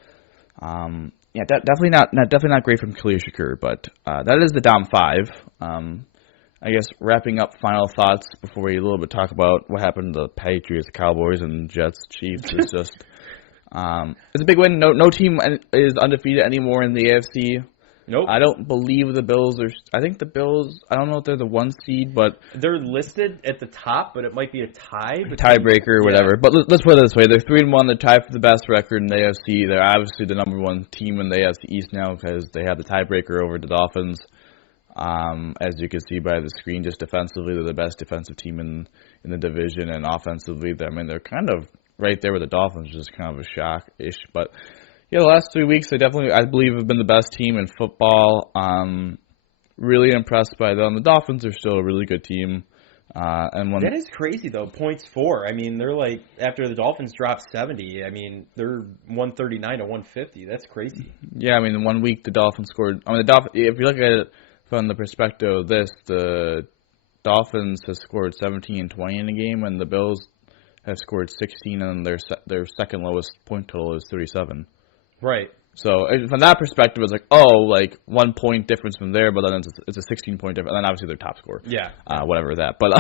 definitely not great from Khalil Shakir. But that is the Dom 5. I guess wrapping up final thoughts before we a little bit talk about what happened to the Patriots, Cowboys, and Jets, Chiefs. It's just it's a big win. No team is undefeated anymore in the AFC. Nope. I don't believe the Bills are. I think the Bills, I don't know if they're the 1 seed, but they're listed at the top, but it might be a tie. Tiebreaker or whatever. But let's put it this way. They're 3-1. They're tied for the best record in the AFC. They're obviously the number 1 team in the AFC East now because they have the tiebreaker over the Dolphins. As you can see by the screen, just defensively, they're the best defensive team in the division. And offensively, they're kind of right there with the Dolphins, which is kind of a shock-ish. But yeah, the last 3 weeks, they definitely, I believe, have been the best team in football. Really impressed by them. The Dolphins are still a really good team. That is crazy, though. Points for. I mean, they're like, after the Dolphins dropped 70, I mean, they're 139 to 150. That's crazy. Yeah, I mean, 1 week the Dolphins scored. I mean, if you look at it from the perspective of this, the Dolphins have scored 17 and 20 in a game, and the Bills have scored 16, and their second lowest point total is 37. Right. So from that perspective, it's like, oh, like 1 point difference from there, but then it's a 16-point difference, and then obviously their top score. Yeah. Whatever that. But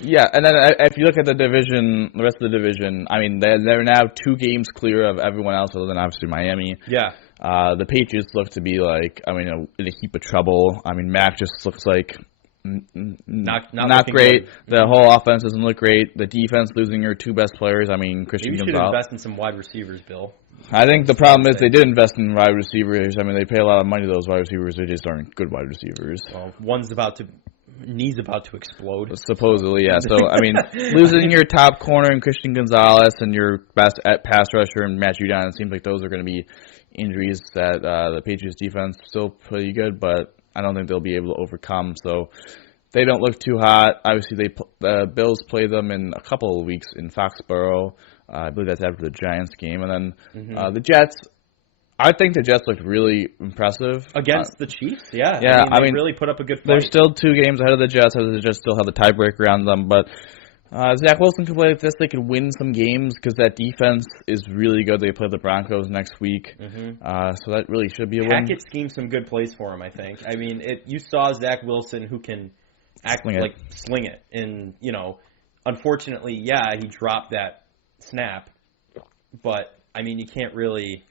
yeah, and then if you look at the division, the rest of the division, I mean, they're now 2 games clear of everyone else other than obviously Miami. Yeah. The Patriots look to be like, I mean, in a heap of trouble. I mean, Mac just looks like not great. Good. The whole offense doesn't look great. The defense losing your 2 best players. I mean, Christian Maybe you Gonzalez. should invest in some wide receivers, Bill. I think the problem is they did invest in wide receivers. I mean, they pay a lot of money to those wide receivers. They just aren't good wide receivers. Well, knee's about to explode. Supposedly, yeah. So, I mean, losing your top corner in Christian Gonzalez and your best pass rusher and Matt Judon, it seems like those are going to be injuries that the Patriots defense still pretty good, but I don't think they'll be able to overcome. So they don't look too hot. Obviously, the Bills play them in a couple of weeks in Foxborough. I believe that's after the Giants game. And then the Jets, I think the Jets looked really impressive. Against the Chiefs, yeah. Yeah, I mean, they really put up a good fight. They're still 2 games ahead of the Jets, as the Jets still have the tiebreaker on them. But Zach Wilson could play like this. They could win some games because that defense is really good. They play the Broncos next week. So that really should be a win. Hackett schemed some good plays for him, I think. I mean, you saw Zach Wilson who can sling it. And, you know, unfortunately, yeah, he dropped that snap. But, I mean, you can't really...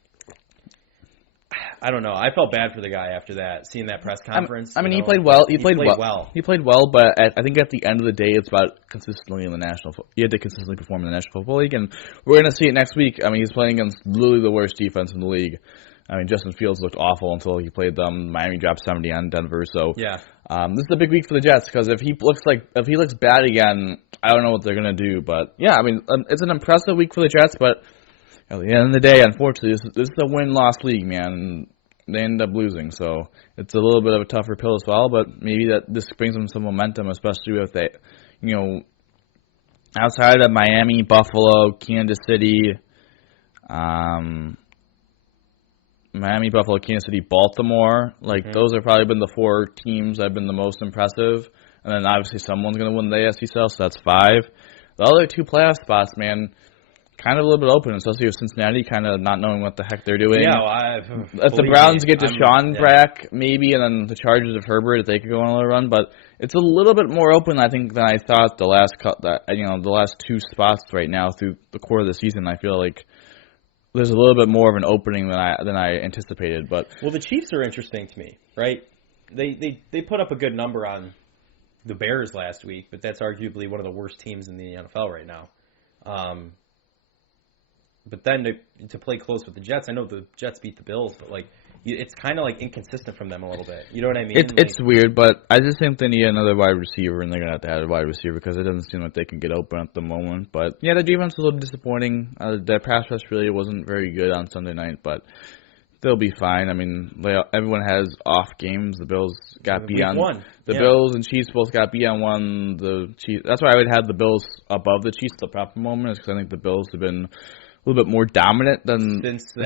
I don't know. I felt bad for the guy after that, seeing that press conference. I mean, he played well. He played well. He played well, but I think at the end of the day, it's about consistently in the national. You had to consistently perform in the National Football League, and we're going to see it next week. I mean, he's playing against literally the worst defense in the league. I mean, Justin Fields looked awful until he played them. Miami dropped 70 on Denver, so yeah. This is a big week for the Jets because if he looks bad again, I don't know what they're going to do. But yeah, I mean, it's an impressive week for the Jets, but at the end of the day, unfortunately, this is a win-loss league, man. They end up losing, so it's a little bit of a tougher pill to swallow, but maybe this brings them some momentum, especially if they, you know, outside of Miami, Buffalo, Kansas City, Baltimore, those have probably been the 4 teams that have been the most impressive, and then obviously someone's going to win the AFC South, so that's 5. The other 2 playoff spots, man, kind of a little bit open, especially with Cincinnati kind of not knowing what the heck they're doing. Yeah, if the Browns get Deshaun back, maybe, and then the Chargers of Herbert, they could go on another run. But it's a little bit more open, I think, than I thought the last 2 spots right now through the core of the season. I feel like there's a little bit more of an opening than I anticipated. But well, the Chiefs are interesting to me, right? They put up a good number on the Bears last week, but that's arguably one of the worst teams in the NFL right now. But then to play close with the Jets, I know the Jets beat the Bills, but it's kind of inconsistent from them a little bit. You know what I mean? It's weird, but I just think they need another wide receiver, and they're gonna have to add a wide receiver because it doesn't seem like they can get open at the moment. But yeah, the defense is a little disappointing. Their pass rush really wasn't very good on Sunday night, but they'll be fine. I mean, everyone has off games. The Bills got beat on the Bills and Chiefs both got beat on one. The Chiefs. That's why I would have the Bills above the Chiefs. The proper moment is because I think the Bills have been a little bit more dominant than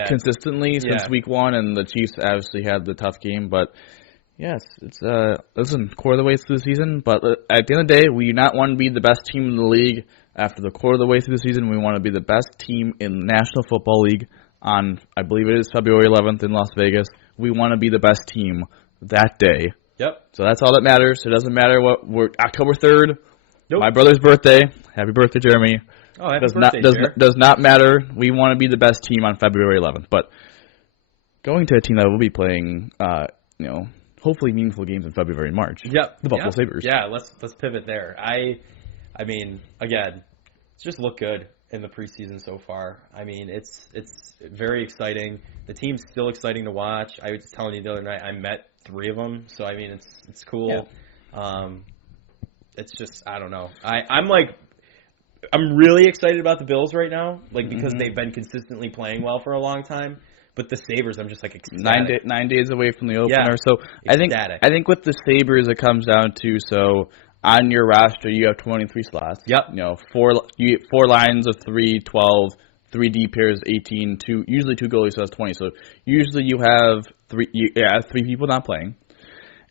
consistently since week 1, and the Chiefs obviously had the tough game. But yes, it's listen, core of the way through the season. But at the end of the day, we do not want to be the best team in the league after the core of the way through the season. We want to be the best team in the National Football League on, I believe it is February 11th in Las Vegas. We want to be the best team that day. Yep. So that's all that matters. It doesn't matter what we're October 3rd. Nope. My brother's birthday. Happy birthday, Jeremy. Oh, happy birthday, does not matter. We want to be the best team on February 11th. But going to a team that will be playing, hopefully meaningful games in February and March. Yep. The Buffalo Sabres. Yeah, let's pivot there. I mean, again, it's just looked good in the preseason so far. I mean, it's very exciting. The team's still exciting to watch. I was telling you the other night I met 3 of them, so I mean it's cool. Yeah. It's just I don't know. I'm really excited about the Bills right now, because they've been consistently playing well for a long time. But the Sabres, I'm just ecstatic. 9 days away from the opener. So I think with the Sabres, it comes down to on your roster, you have 23 slots. Yep. You know, four lines of 3, 12, 3 D pairs, 18, usually 2 goalies, so that's 20. So usually you have 3 people not playing.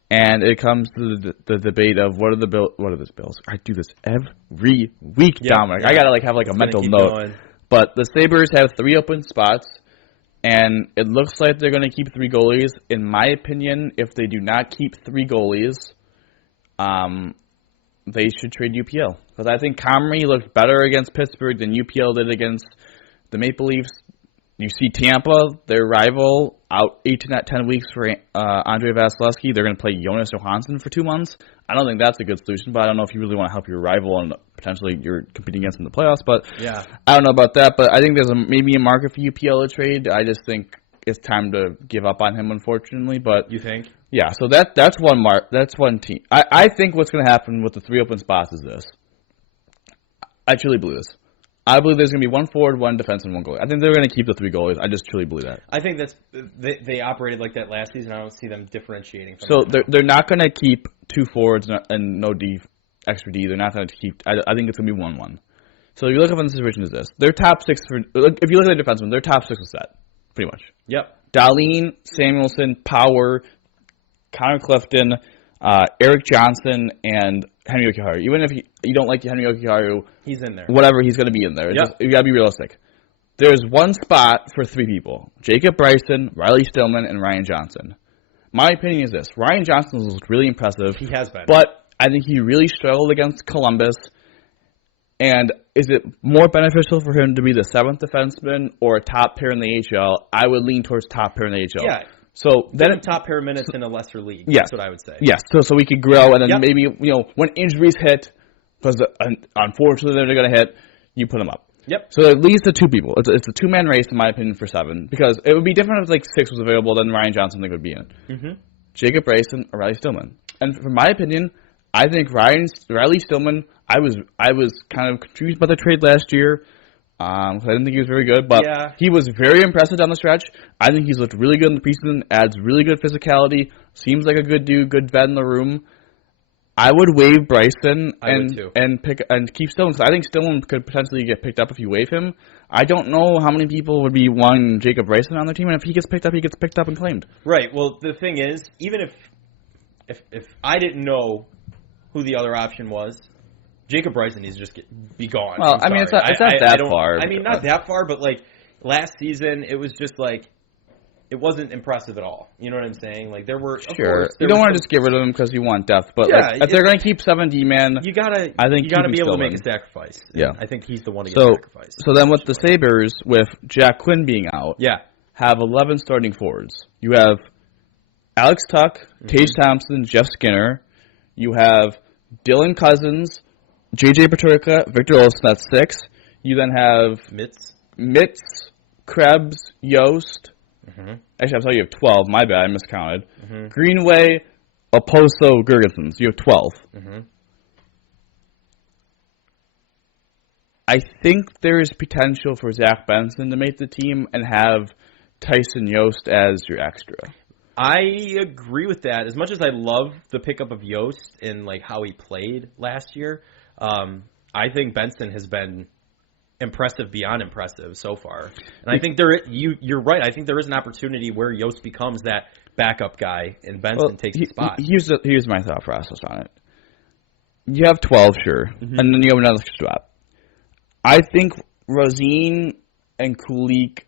And it comes to the debate of what are the Bills? I do this every week, Dominic. Yeah. I gotta have a mental note. Going. But the Sabres have 3 open spots, and it looks like they're gonna keep 3 goalies. In my opinion, if they do not keep 3 goalies, they should trade UPL. Because I think Comrie looked better against Pittsburgh than UPL did against the Maple Leafs. You see Tampa, their rival, out 8 to 10 weeks for Andrei Vasilevsky. They're going to play Jonas Johansson for 2 months. I don't think that's a good solution, but I don't know if you really want to help your rival and potentially you're competing against in the playoffs. But yeah, I don't know about that. But I think there's maybe a market for UPL to trade. I just think it's time to give up on him, unfortunately. But you think? Yeah. So that's one That's one team. I think what's going to happen with the 3 open spots is this. I truly believe this. I believe there's going to be 1 forward, 1 defense, and 1 goalie. I think they're going to keep the 3 goalies. I just truly believe that. I think they operated like that last season. I don't see them differentiating. So they're not going to keep 2 forwards and no extra D. They're not going to keep. I think it's going to be 1-1. So if you look up on the situation is this: their top 6 if you look at the defensemen, their top 6 is set pretty much. Yep. Dahlin, Samuelson, Power, Connor Clifton, Eric Johnson, and Henry Okiharu. Even if you don't like Henry Okiharu, he's in there. Whatever, he's going to be in there. Yep. You got to be realistic. There's 1 spot for 3 people: Jacob Bryson, Riley Stillman, and Ryan Johnson. My opinion is this: Ryan Johnson was really impressive. He has been, but I think he really struggled against Columbus. And is it more beneficial for him to be the 7th defenseman or a top pair in the AHL? I would lean towards top pair in the AHL. Yeah. So then top pair minutes in a lesser league. Yes. That's what I would say. Yes. So we could grow, and then maybe when injuries hit, because unfortunately they're going to hit, you put them up. Yep. So at least the 2 people. It's a 2-man race in my opinion for 7, because it would be different if 6 was available than Ryan Johnson would be in it. Mm-hmm. Jacob Bryson or Riley Stillman. And from my opinion, I think Riley Stillman. I was kind of confused by the trade last year. I didn't think he was very good, but he was very impressive down the stretch. I think he's looked really good in the preseason, adds really good physicality, seems like a good dude, good vet in the room. I would waive Bryson and keep Stillman, because I think Stillman could potentially get picked up if you waive him. I don't know how many people would be wanting Jacob Bryson on their team, and if he gets picked up and claimed. Right. Well, the thing is, even if I didn't know who the other option was, Jacob Bryson needs to just be gone. Well, I mean, it's not that far. I mean, not that far, but last season, it was just it wasn't impressive at all. You know what I'm saying? There were you don't want to just get rid of him because you want depth, but if they're going to keep 7 D-men, you gotta be able to make a sacrifice. Yeah, I think he's the one to get sacrificed. So then, with the Sabres, with Jack Quinn being out, have 11 starting forwards. You have Alex Tuck, Tage Thompson, Jeff Skinner. You have Dylan Cousins, J.J. Peterka, Victor Olsen, that's 6. You then have Mitz, Krebs, Yost. Mm-hmm. Actually, I'm sorry, you have 12. My bad, I miscounted. Mm-hmm. Greenway, Oposo, Girgensons. You have 12. Mm-hmm. I think there is potential for Zach Benson to make the team and have Tyson Yost as your extra. I agree with that. As much as I love the pickup of Yost and how he played last year, I think Benson has been impressive beyond impressive so far. And I think you're right. I think there is an opportunity where Yost becomes that backup guy and Benson takes the spot. Here's my thought process on it. You have 12, sure, and then you have another spot. I think Rosine and Kulik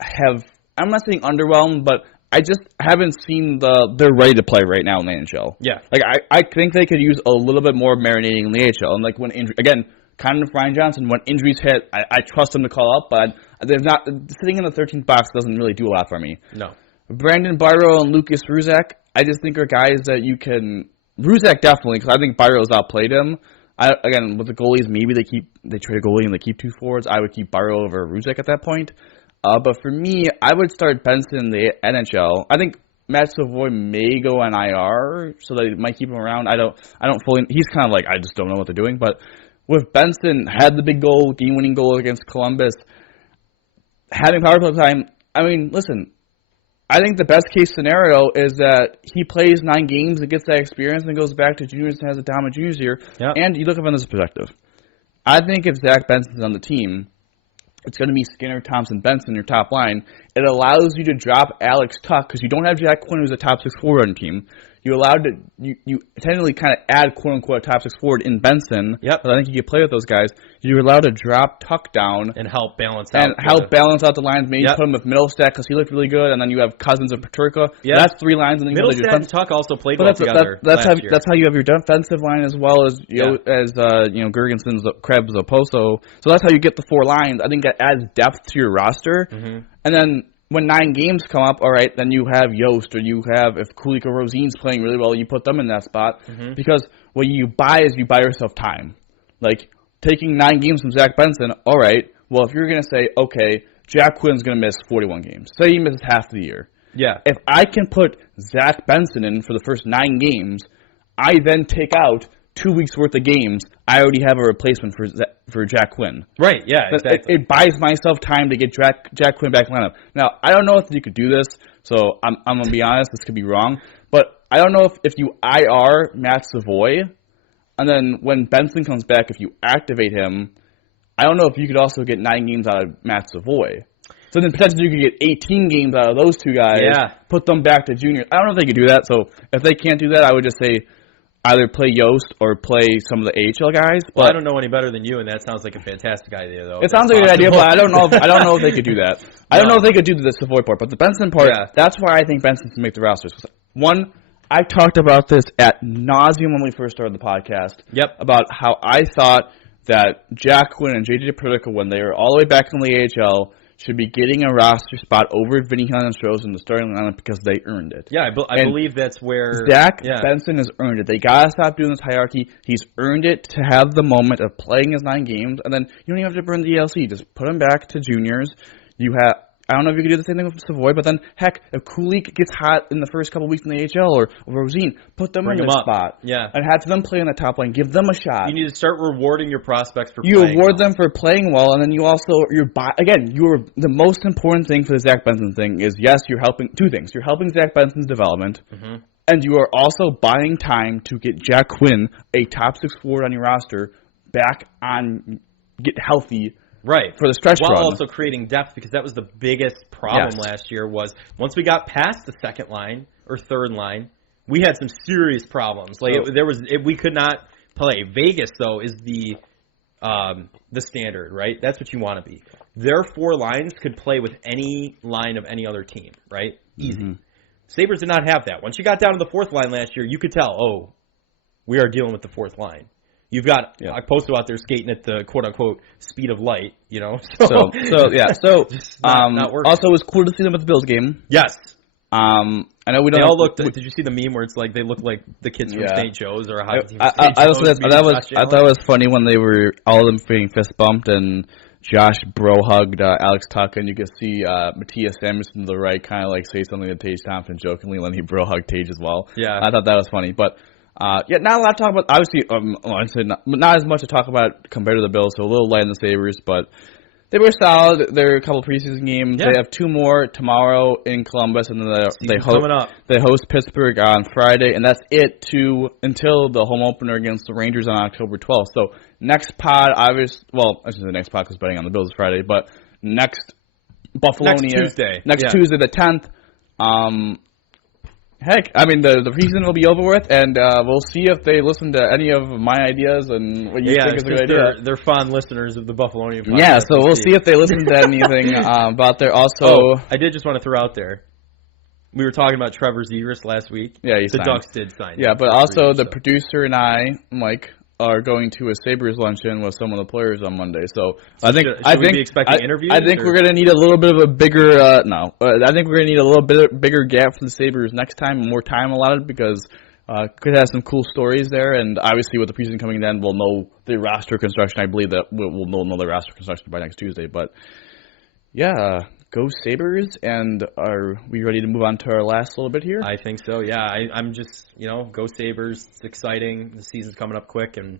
have, I'm not saying underwhelmed, but I just haven't seen they're ready to play right now in the NHL. Yeah. I think they could use a little bit more marinating in the AHL. And when injury, again, kind of Ryan Johnson, when injuries hit, I trust them to call up, but they're not, sitting in the 13th box doesn't really do a lot for me. No. Brandon Byro and Lucas Ruzak, I just think are guys that you can, Ruzak definitely, because I think Byro's outplayed him. Again, with the goalies, maybe they trade a goalie and they keep 2 forwards. I would keep Byro over Ruzak at that point. But for me, I would start Benson in the NHL. I think Matt Savoy may go on IR, so they might keep him around. I don't fully. He's kind of I just don't know what they're doing. But with Benson, had the big goal, game-winning goal against Columbus, having power play time. I mean, listen, I think the best case scenario is that he plays 9 games and gets that experience and goes back to juniors and has a dominant juniors year. Yep. And you look at it from this perspective. I think if Zach Benson's on the team, it's going to be Skinner, Thompson, Benson, your top line. It allows you to drop Alex Tuch because you don't have Jack Quinn, who's a top 6 forward on your team. You technically kind of add quote unquote a top 6 forward in Benson. Yep. But I think you can play with those guys. You're allowed to drop Tuch down and help balance out the lines. Maybe put him with Middlestat because he looked really good, and then you have Cousins and Paterka. Yep. That's 3 lines. And then Middlestat and Tuch also played well together. That's how you have your defensive line as well as Gergensen's Krebs, Oposo. So that's how you get the 4 lines. I think that adds depth to your roster. Mm-hmm. And then when 9 games come up, all right, then you have Yost, or you have, if Kulik or Rosine's playing really well, you put them in that spot. Mm-hmm. Because what you buy is you buy yourself time. Like, taking 9 games from Zach Benson, all right, well, if you're going to say, okay, Jack Quinn's going to miss 41 games. Say he misses half the year. Yeah. If I can put Zach Benson in for the first 9 games, I then take out 2 weeks' worth of games, I already have a replacement for Jack Quinn. Right, yeah, exactly. It buys myself time to get Jack Quinn back in the lineup. Now, I don't know if you could do this, so I'm going to be honest, this could be wrong, but I don't know if you IR Matt Savoy, and then when Benson comes back, if you activate him, I don't know if you could also get 9 games out of Matt Savoy. So then potentially you could get 18 games out of those 2 guys, put them back to juniors. I don't know if they could do that, so if they can't do that, I would just say either play Yost or play some of the AHL guys. Well, I don't know any better than you, and that sounds like a fantastic idea, though. It sounds like a good idea, but I don't know if they could do that. I don't know if they could do the Savoy part, but the Benson part, that's why I think Benson can make the rosters. One, I talked about this at nauseum when we first started the podcast. Yep. About how I thought that Jack Quinn and JJ Paterka, when they were all the way back in the AHL, should be getting a roster spot over Vinny Hunter-Strauss in the starting lineup because they earned it. Yeah, I believe that's where Zach Benson has earned it. They gotta stop doing this hierarchy. He's earned it to have the moment of playing his 9 games, and then you don't even have to burn the ELC. Just put him back to juniors. I don't know if you could do the same thing with Savoy, but then, heck, if Kulik gets hot in the first couple weeks in the AHL or Rosine, put them in this spot. Yeah. And have them play on the top line. Give them a shot. You need to start rewarding your prospects for playing well. You reward them for playing well, and then you also, the most important thing for the Zach Benson thing is, yes, you're helping, 2 things. You're helping Zach Benson's development, and you are also buying time to get Jack Quinn, a top 6 forward on your roster, back on, get healthy. Right. For the stretch run. While also creating depth, because that was the biggest problem last year was once we got past the second line or third line, we had some serious problems. Like we could not play. Vegas, though, is the standard, right? That's what you want to be. Their 4 lines could play with any line of any other team, right? Easy. Mm-hmm. Sabres did not have that. Once you got down to the 4th line last year, you could tell, we are dealing with the 4th line. You've got Okposo out there skating at the quote-unquote speed of light, you know? So not working. Also, it was cool to see them at the Bills game. Yes. I know we don't. They all looked. Did you see the meme where it's like they look like the kids from St. Joe's or a hockey team? I thought it was funny when they were all of them being fist bumped and Josh bro hugged Alex Tuch, and you could see Matthias Samuelsson to the right kind of like say something to Tage Thompson jokingly when he bro hugged Tage as well. Yeah, I thought that was funny, but. Not a lot to talk about. Obviously, not as much to talk about compared to the Bills, so a little light in the Sabres, but they were solid. There are a couple of preseason games. Yeah. They have 2 more tomorrow in Columbus, and then they host Pittsburgh on Friday, and that's it until the home opener against the Rangers on October 12th. So next pod, I shouldn't say next pod because betting on the Bills is Friday, but next Tuesday, the 10th. Heck, I mean, the preseason will be over with, and we'll see if they listen to any of my ideas and what you think is a good idea. They're fond listeners of the Buffalonian podcast. Yeah, so we'll see if they listen to anything about there. Also, I did just want to throw out there, we were talking about Trevor Zegras last week. Yeah, the Ducks did sign him. Yeah, but also the producer and I, Mike, are going to a Sabres luncheon with some of the players on Monday. So I think we be expecting interviews? I think we're going to need a little bit of a bigger I think we're going to need a little bit bigger gap for the Sabres next time, more time allotted, because could have some cool stories there. And obviously with the preseason coming in, we'll know the roster construction. I believe that we'll know the roster construction by next Tuesday. But yeah, go Sabres, and are we ready to move on to our last little bit here? I think so, yeah. I'm just, go Sabres. It's exciting. The season's coming up quick, and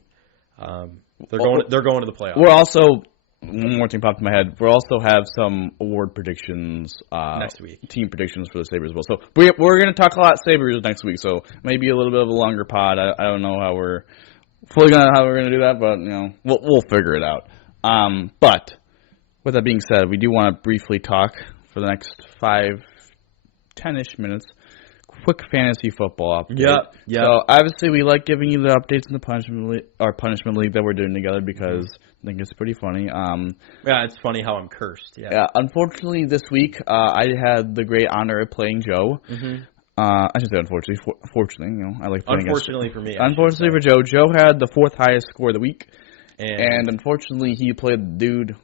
they're going to the playoffs. We're also, one more thing popped in my head. We'll also have some award predictions next week. Team predictions for the Sabres as well. So we're going to talk a lot Sabres next week. So maybe a little bit of a longer pod. I don't know how we're gonna do that, but we'll figure it out. But with that being said, we do want to briefly talk for the next 5-10-ish minutes. Quick fantasy football update. Yeah. So obviously we like giving you the updates in the punishment league that we're doing together because I think it's pretty funny. Yeah, it's funny how I'm cursed. Yeah. Unfortunately, this week I had the great honor of playing Joe. Mm-hmm. I should say unfortunately. Fortunately, I like playing. Unfortunately for me. Unfortunately for Joe, Joe had the 4th highest score of the week, and unfortunately he played the dude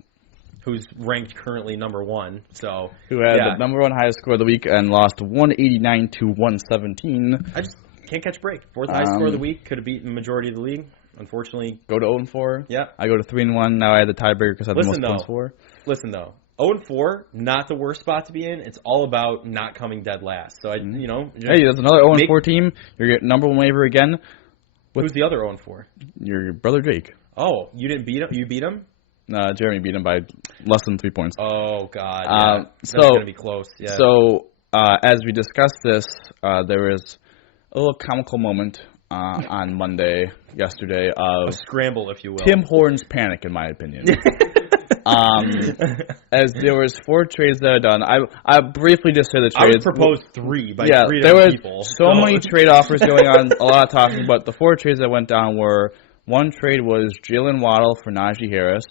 who's ranked currently number 1. So who had the number 1 highest score of the week and lost 189 to 117. I just can't catch a break. 4th highest score of the week, could have beaten the majority of the league. Unfortunately, go to 0-4. Yeah, I go to 3-1. Now I had the tiebreaker because I had the most points for. Listen though, 0-4, not the worst spot to be in. It's all about not coming dead last. So hey, there's another 0-4 team. You're number 1 waiver again. Who's the other 0-4? Your brother Jake. Oh, you didn't beat him? You beat him? Jeremy beat him by less than 3 points. Oh God, yeah. So that's gonna be close. Yeah. So as we discussed this, there was a little comical moment on Monday, yesterday, of a scramble, if you will. Tim Horton's panic, in my opinion. As there was 4 trades that are done. I briefly just said the trades. I was proposed 3 by 3 there was people. So many trade offers going on, a lot of talking, but the 4 trades that went down were, one trade was Jalen Waddle for Najee Harris.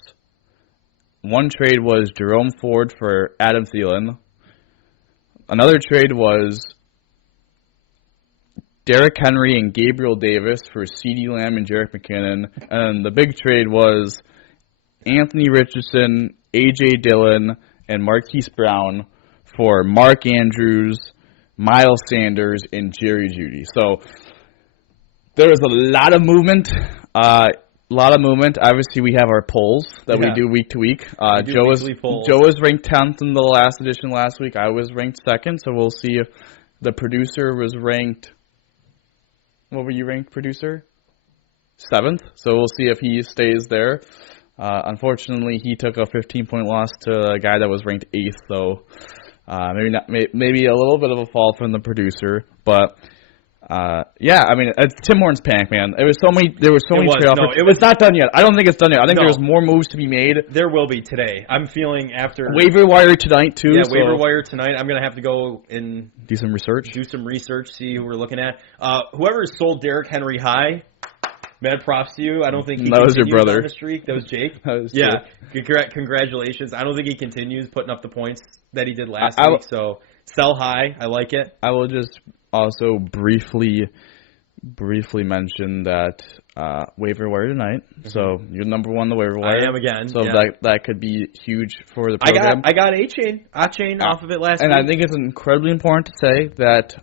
One trade was Jerome Ford for Adam Thielen. Another trade was Derrick Henry and Gabriel Davis for CeeDee Lamb and Jerick McKinnon. And the big trade was Anthony Richardson, A.J. Dillon, and Marquise Brown for Mark Andrews, Miles Sanders, and Jerry Jeudy. So there was a lot of movement. Obviously, we have our polls that we do week to week. Joe was ranked 10th in the last edition last week. I was ranked 2nd, so we'll see if the producer was ranked. What were you ranked, producer? 7th. So we'll see if he stays there. Unfortunately, he took a 15-point loss to a guy that was ranked 8th. So maybe a little bit of a fall from the producer, but. I mean, it's Tim Horton's panic, man. There were so many trade offers. It's not done yet. I don't think it's done yet. I think there's more moves to be made. There will be today. I'm feeling after waiver wire tonight too. Yeah, waiver wire tonight. I'm gonna have to go and do some research. See who we're looking at. Whoever sold Derrick Henry high, mad props to you. I don't think that was your brother. On the streak. That was Jake. That was Congratulations. I don't think he continues putting up the points that he did last week. So sell high. I like it. I will just also briefly mention that waiver wire tonight. Mm-hmm. So you're number 1 on the waiver wire. I am again. So that could be huge for the program. I got A-Chain off of it last week. And I think it's incredibly important to say that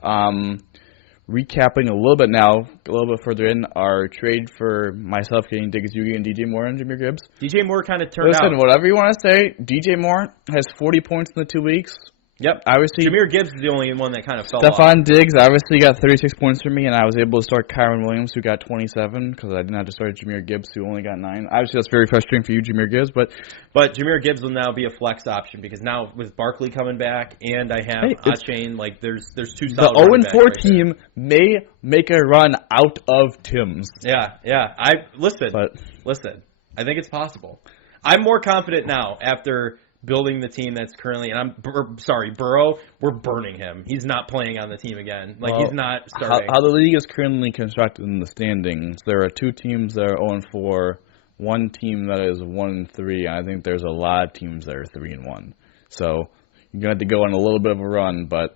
recapping a little bit now, a little bit further in, our trade for myself getting Diggs Yugi and DJ Moore and Jameer Gibbs. DJ Moore kind of turned out. Listen, whatever you want to say, DJ Moore has 40 points in the 2 weeks. Yep. Obviously, Jameer Gibbs is the only one that kind of fell off. Stephon Diggs obviously got 36 points for me, and I was able to start Kyron Williams, who got 27, because I didn't have to start Jameer Gibbs, who only got 9. Obviously, that's very frustrating for you, Jameer Gibbs, but Jameer Gibbs will now be a flex option, because now with Barkley coming back, and I have A-Chain, there's 2 solid the 0-4 team may make a run out of Tim's. Yeah. Listen, I think it's possible. I'm more confident now after building the team that's currently, and Burrow, we're burning him. He's not playing on the team again. He's not starting. How the league is currently constructed in the standings, there are 2 teams that are 0-4, 1 team that is 1-3, and I think there's a lot of teams that are 3-1. So you're going to have to go on a little bit of a run, but...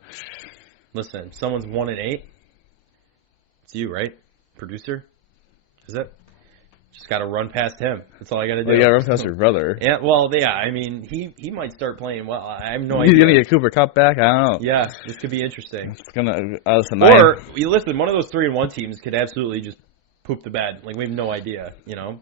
Listen, someone's 1-8. It's you, right? Producer? Is it? Just got to run past him. That's all I got to do. You got to run past your brother. Yeah, I mean, he might start playing well. I have no idea. He's going to get Cooper Kupp back? I don't know. Yeah, this could be interesting. It's going to... listen, one of those 3-1 teams could absolutely just poop the bed. We have no idea, Well,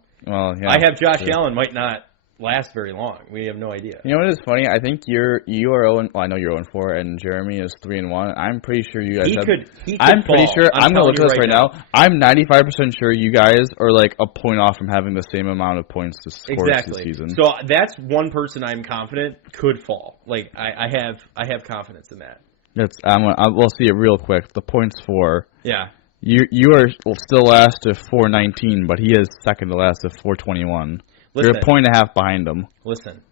yeah. I have Josh Allen, might not last very long. We have no idea. You know what is funny? I think you are 0. Well, I know you're 0-4, and Jeremy is 3-1. I'm pretty sure you guys. He could I'm pretty fall. sure. I'm gonna look at this right now. now. I'm 95% sure you guys are like a point off from having the same amount of points to score this season. So that's one person I'm confident could fall. Like I have confidence in that. We'll see it real quick. The points for. Yeah. You are still last at 419, but he is second to last at 421. You're a point and a half behind him. Listen,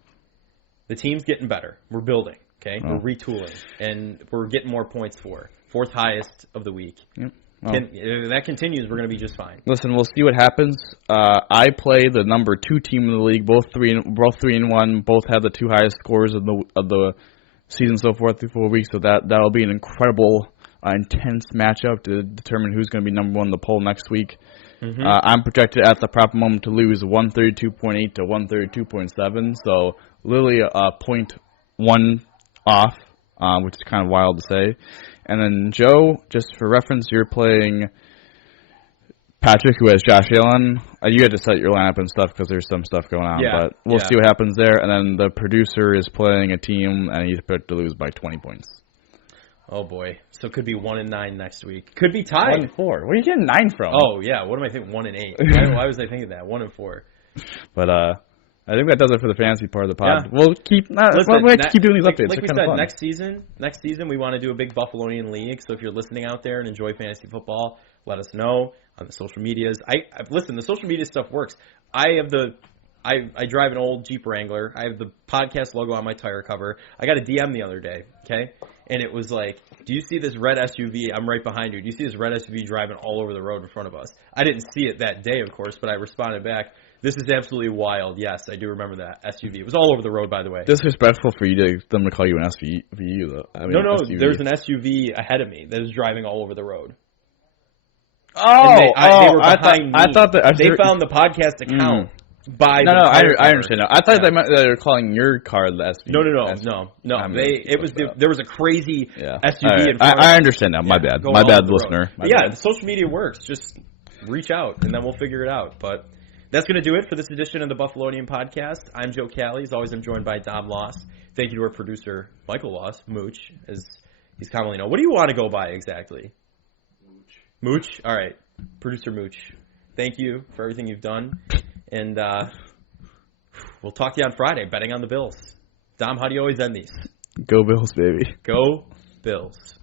the team's getting better. We're building, okay? Oh. We're retooling, and we're getting more points for. Fourth highest of the week. Yep. If that continues, we're going to be just fine. Listen, we'll see what happens. I play the number 2 team in the league, both 3-1, both have the 2 highest scores of the season so far through 4 weeks. So that'll be an incredible, intense matchup to determine who's going to be number 1 in the poll next week. Mm-hmm. I'm projected at the proper moment to lose 132.8 to 132.7, so literally a 0.1 off, which is kind of wild to say. And then Joe, just for reference, you're playing Patrick, who has Josh Allen. You had to set your lineup and stuff because there's some stuff going on, but we'll see what happens there. And then the producer is playing a team, and he's projected to lose by 20 points. Oh, boy. So it could be 1-9 next week. Could be tied. 1-4. Where are you getting 9 from? Oh, yeah. What am I thinking? 1-8. Why was I thinking that? 1-4. But I think that does it for the fantasy part of the pod. Yeah. We'll keep keep doing these updates. Like we said, next season we want to do a big Buffalonian league. So if you're listening out there and enjoy fantasy football, let us know on the social medias. Listen, the social media stuff works. I drive an old Jeep Wrangler. I have the podcast logo on my tire cover. I got a DM the other day, okay? And it was like, do you see this red SUV? I'm right behind you. Do you see this red SUV driving all over the road in front of us? I didn't see it that day, of course, but I responded back, this is absolutely wild. Yes, I do remember that SUV. It was all over the road, by the way. Disrespectful for them to call you an SUV, though. No, SUV. There's an SUV ahead of me that was driving all over the road. Oh, they were behind me. I thought that they found the podcast account. By no, I understand now. I thought they were calling your car the SUV. No. There was a crazy SUV right. in front. I understand now. My bad. My bad, listener. The social media works. Just reach out, and then we'll figure it out. But that's going to do it for this edition of the Buffalonian Podcast. I'm Joe Cali. As always, I'm joined by Dom Loss. Thank you to our producer, Michael Loss, Mooch, as he's commonly known. What do you want to go by exactly? Mooch? All right. Producer Mooch. Thank you for everything you've done. And we'll talk to you on Friday, betting on the Bills. Dom, how do you always end these? Go Bills, baby. Go Bills.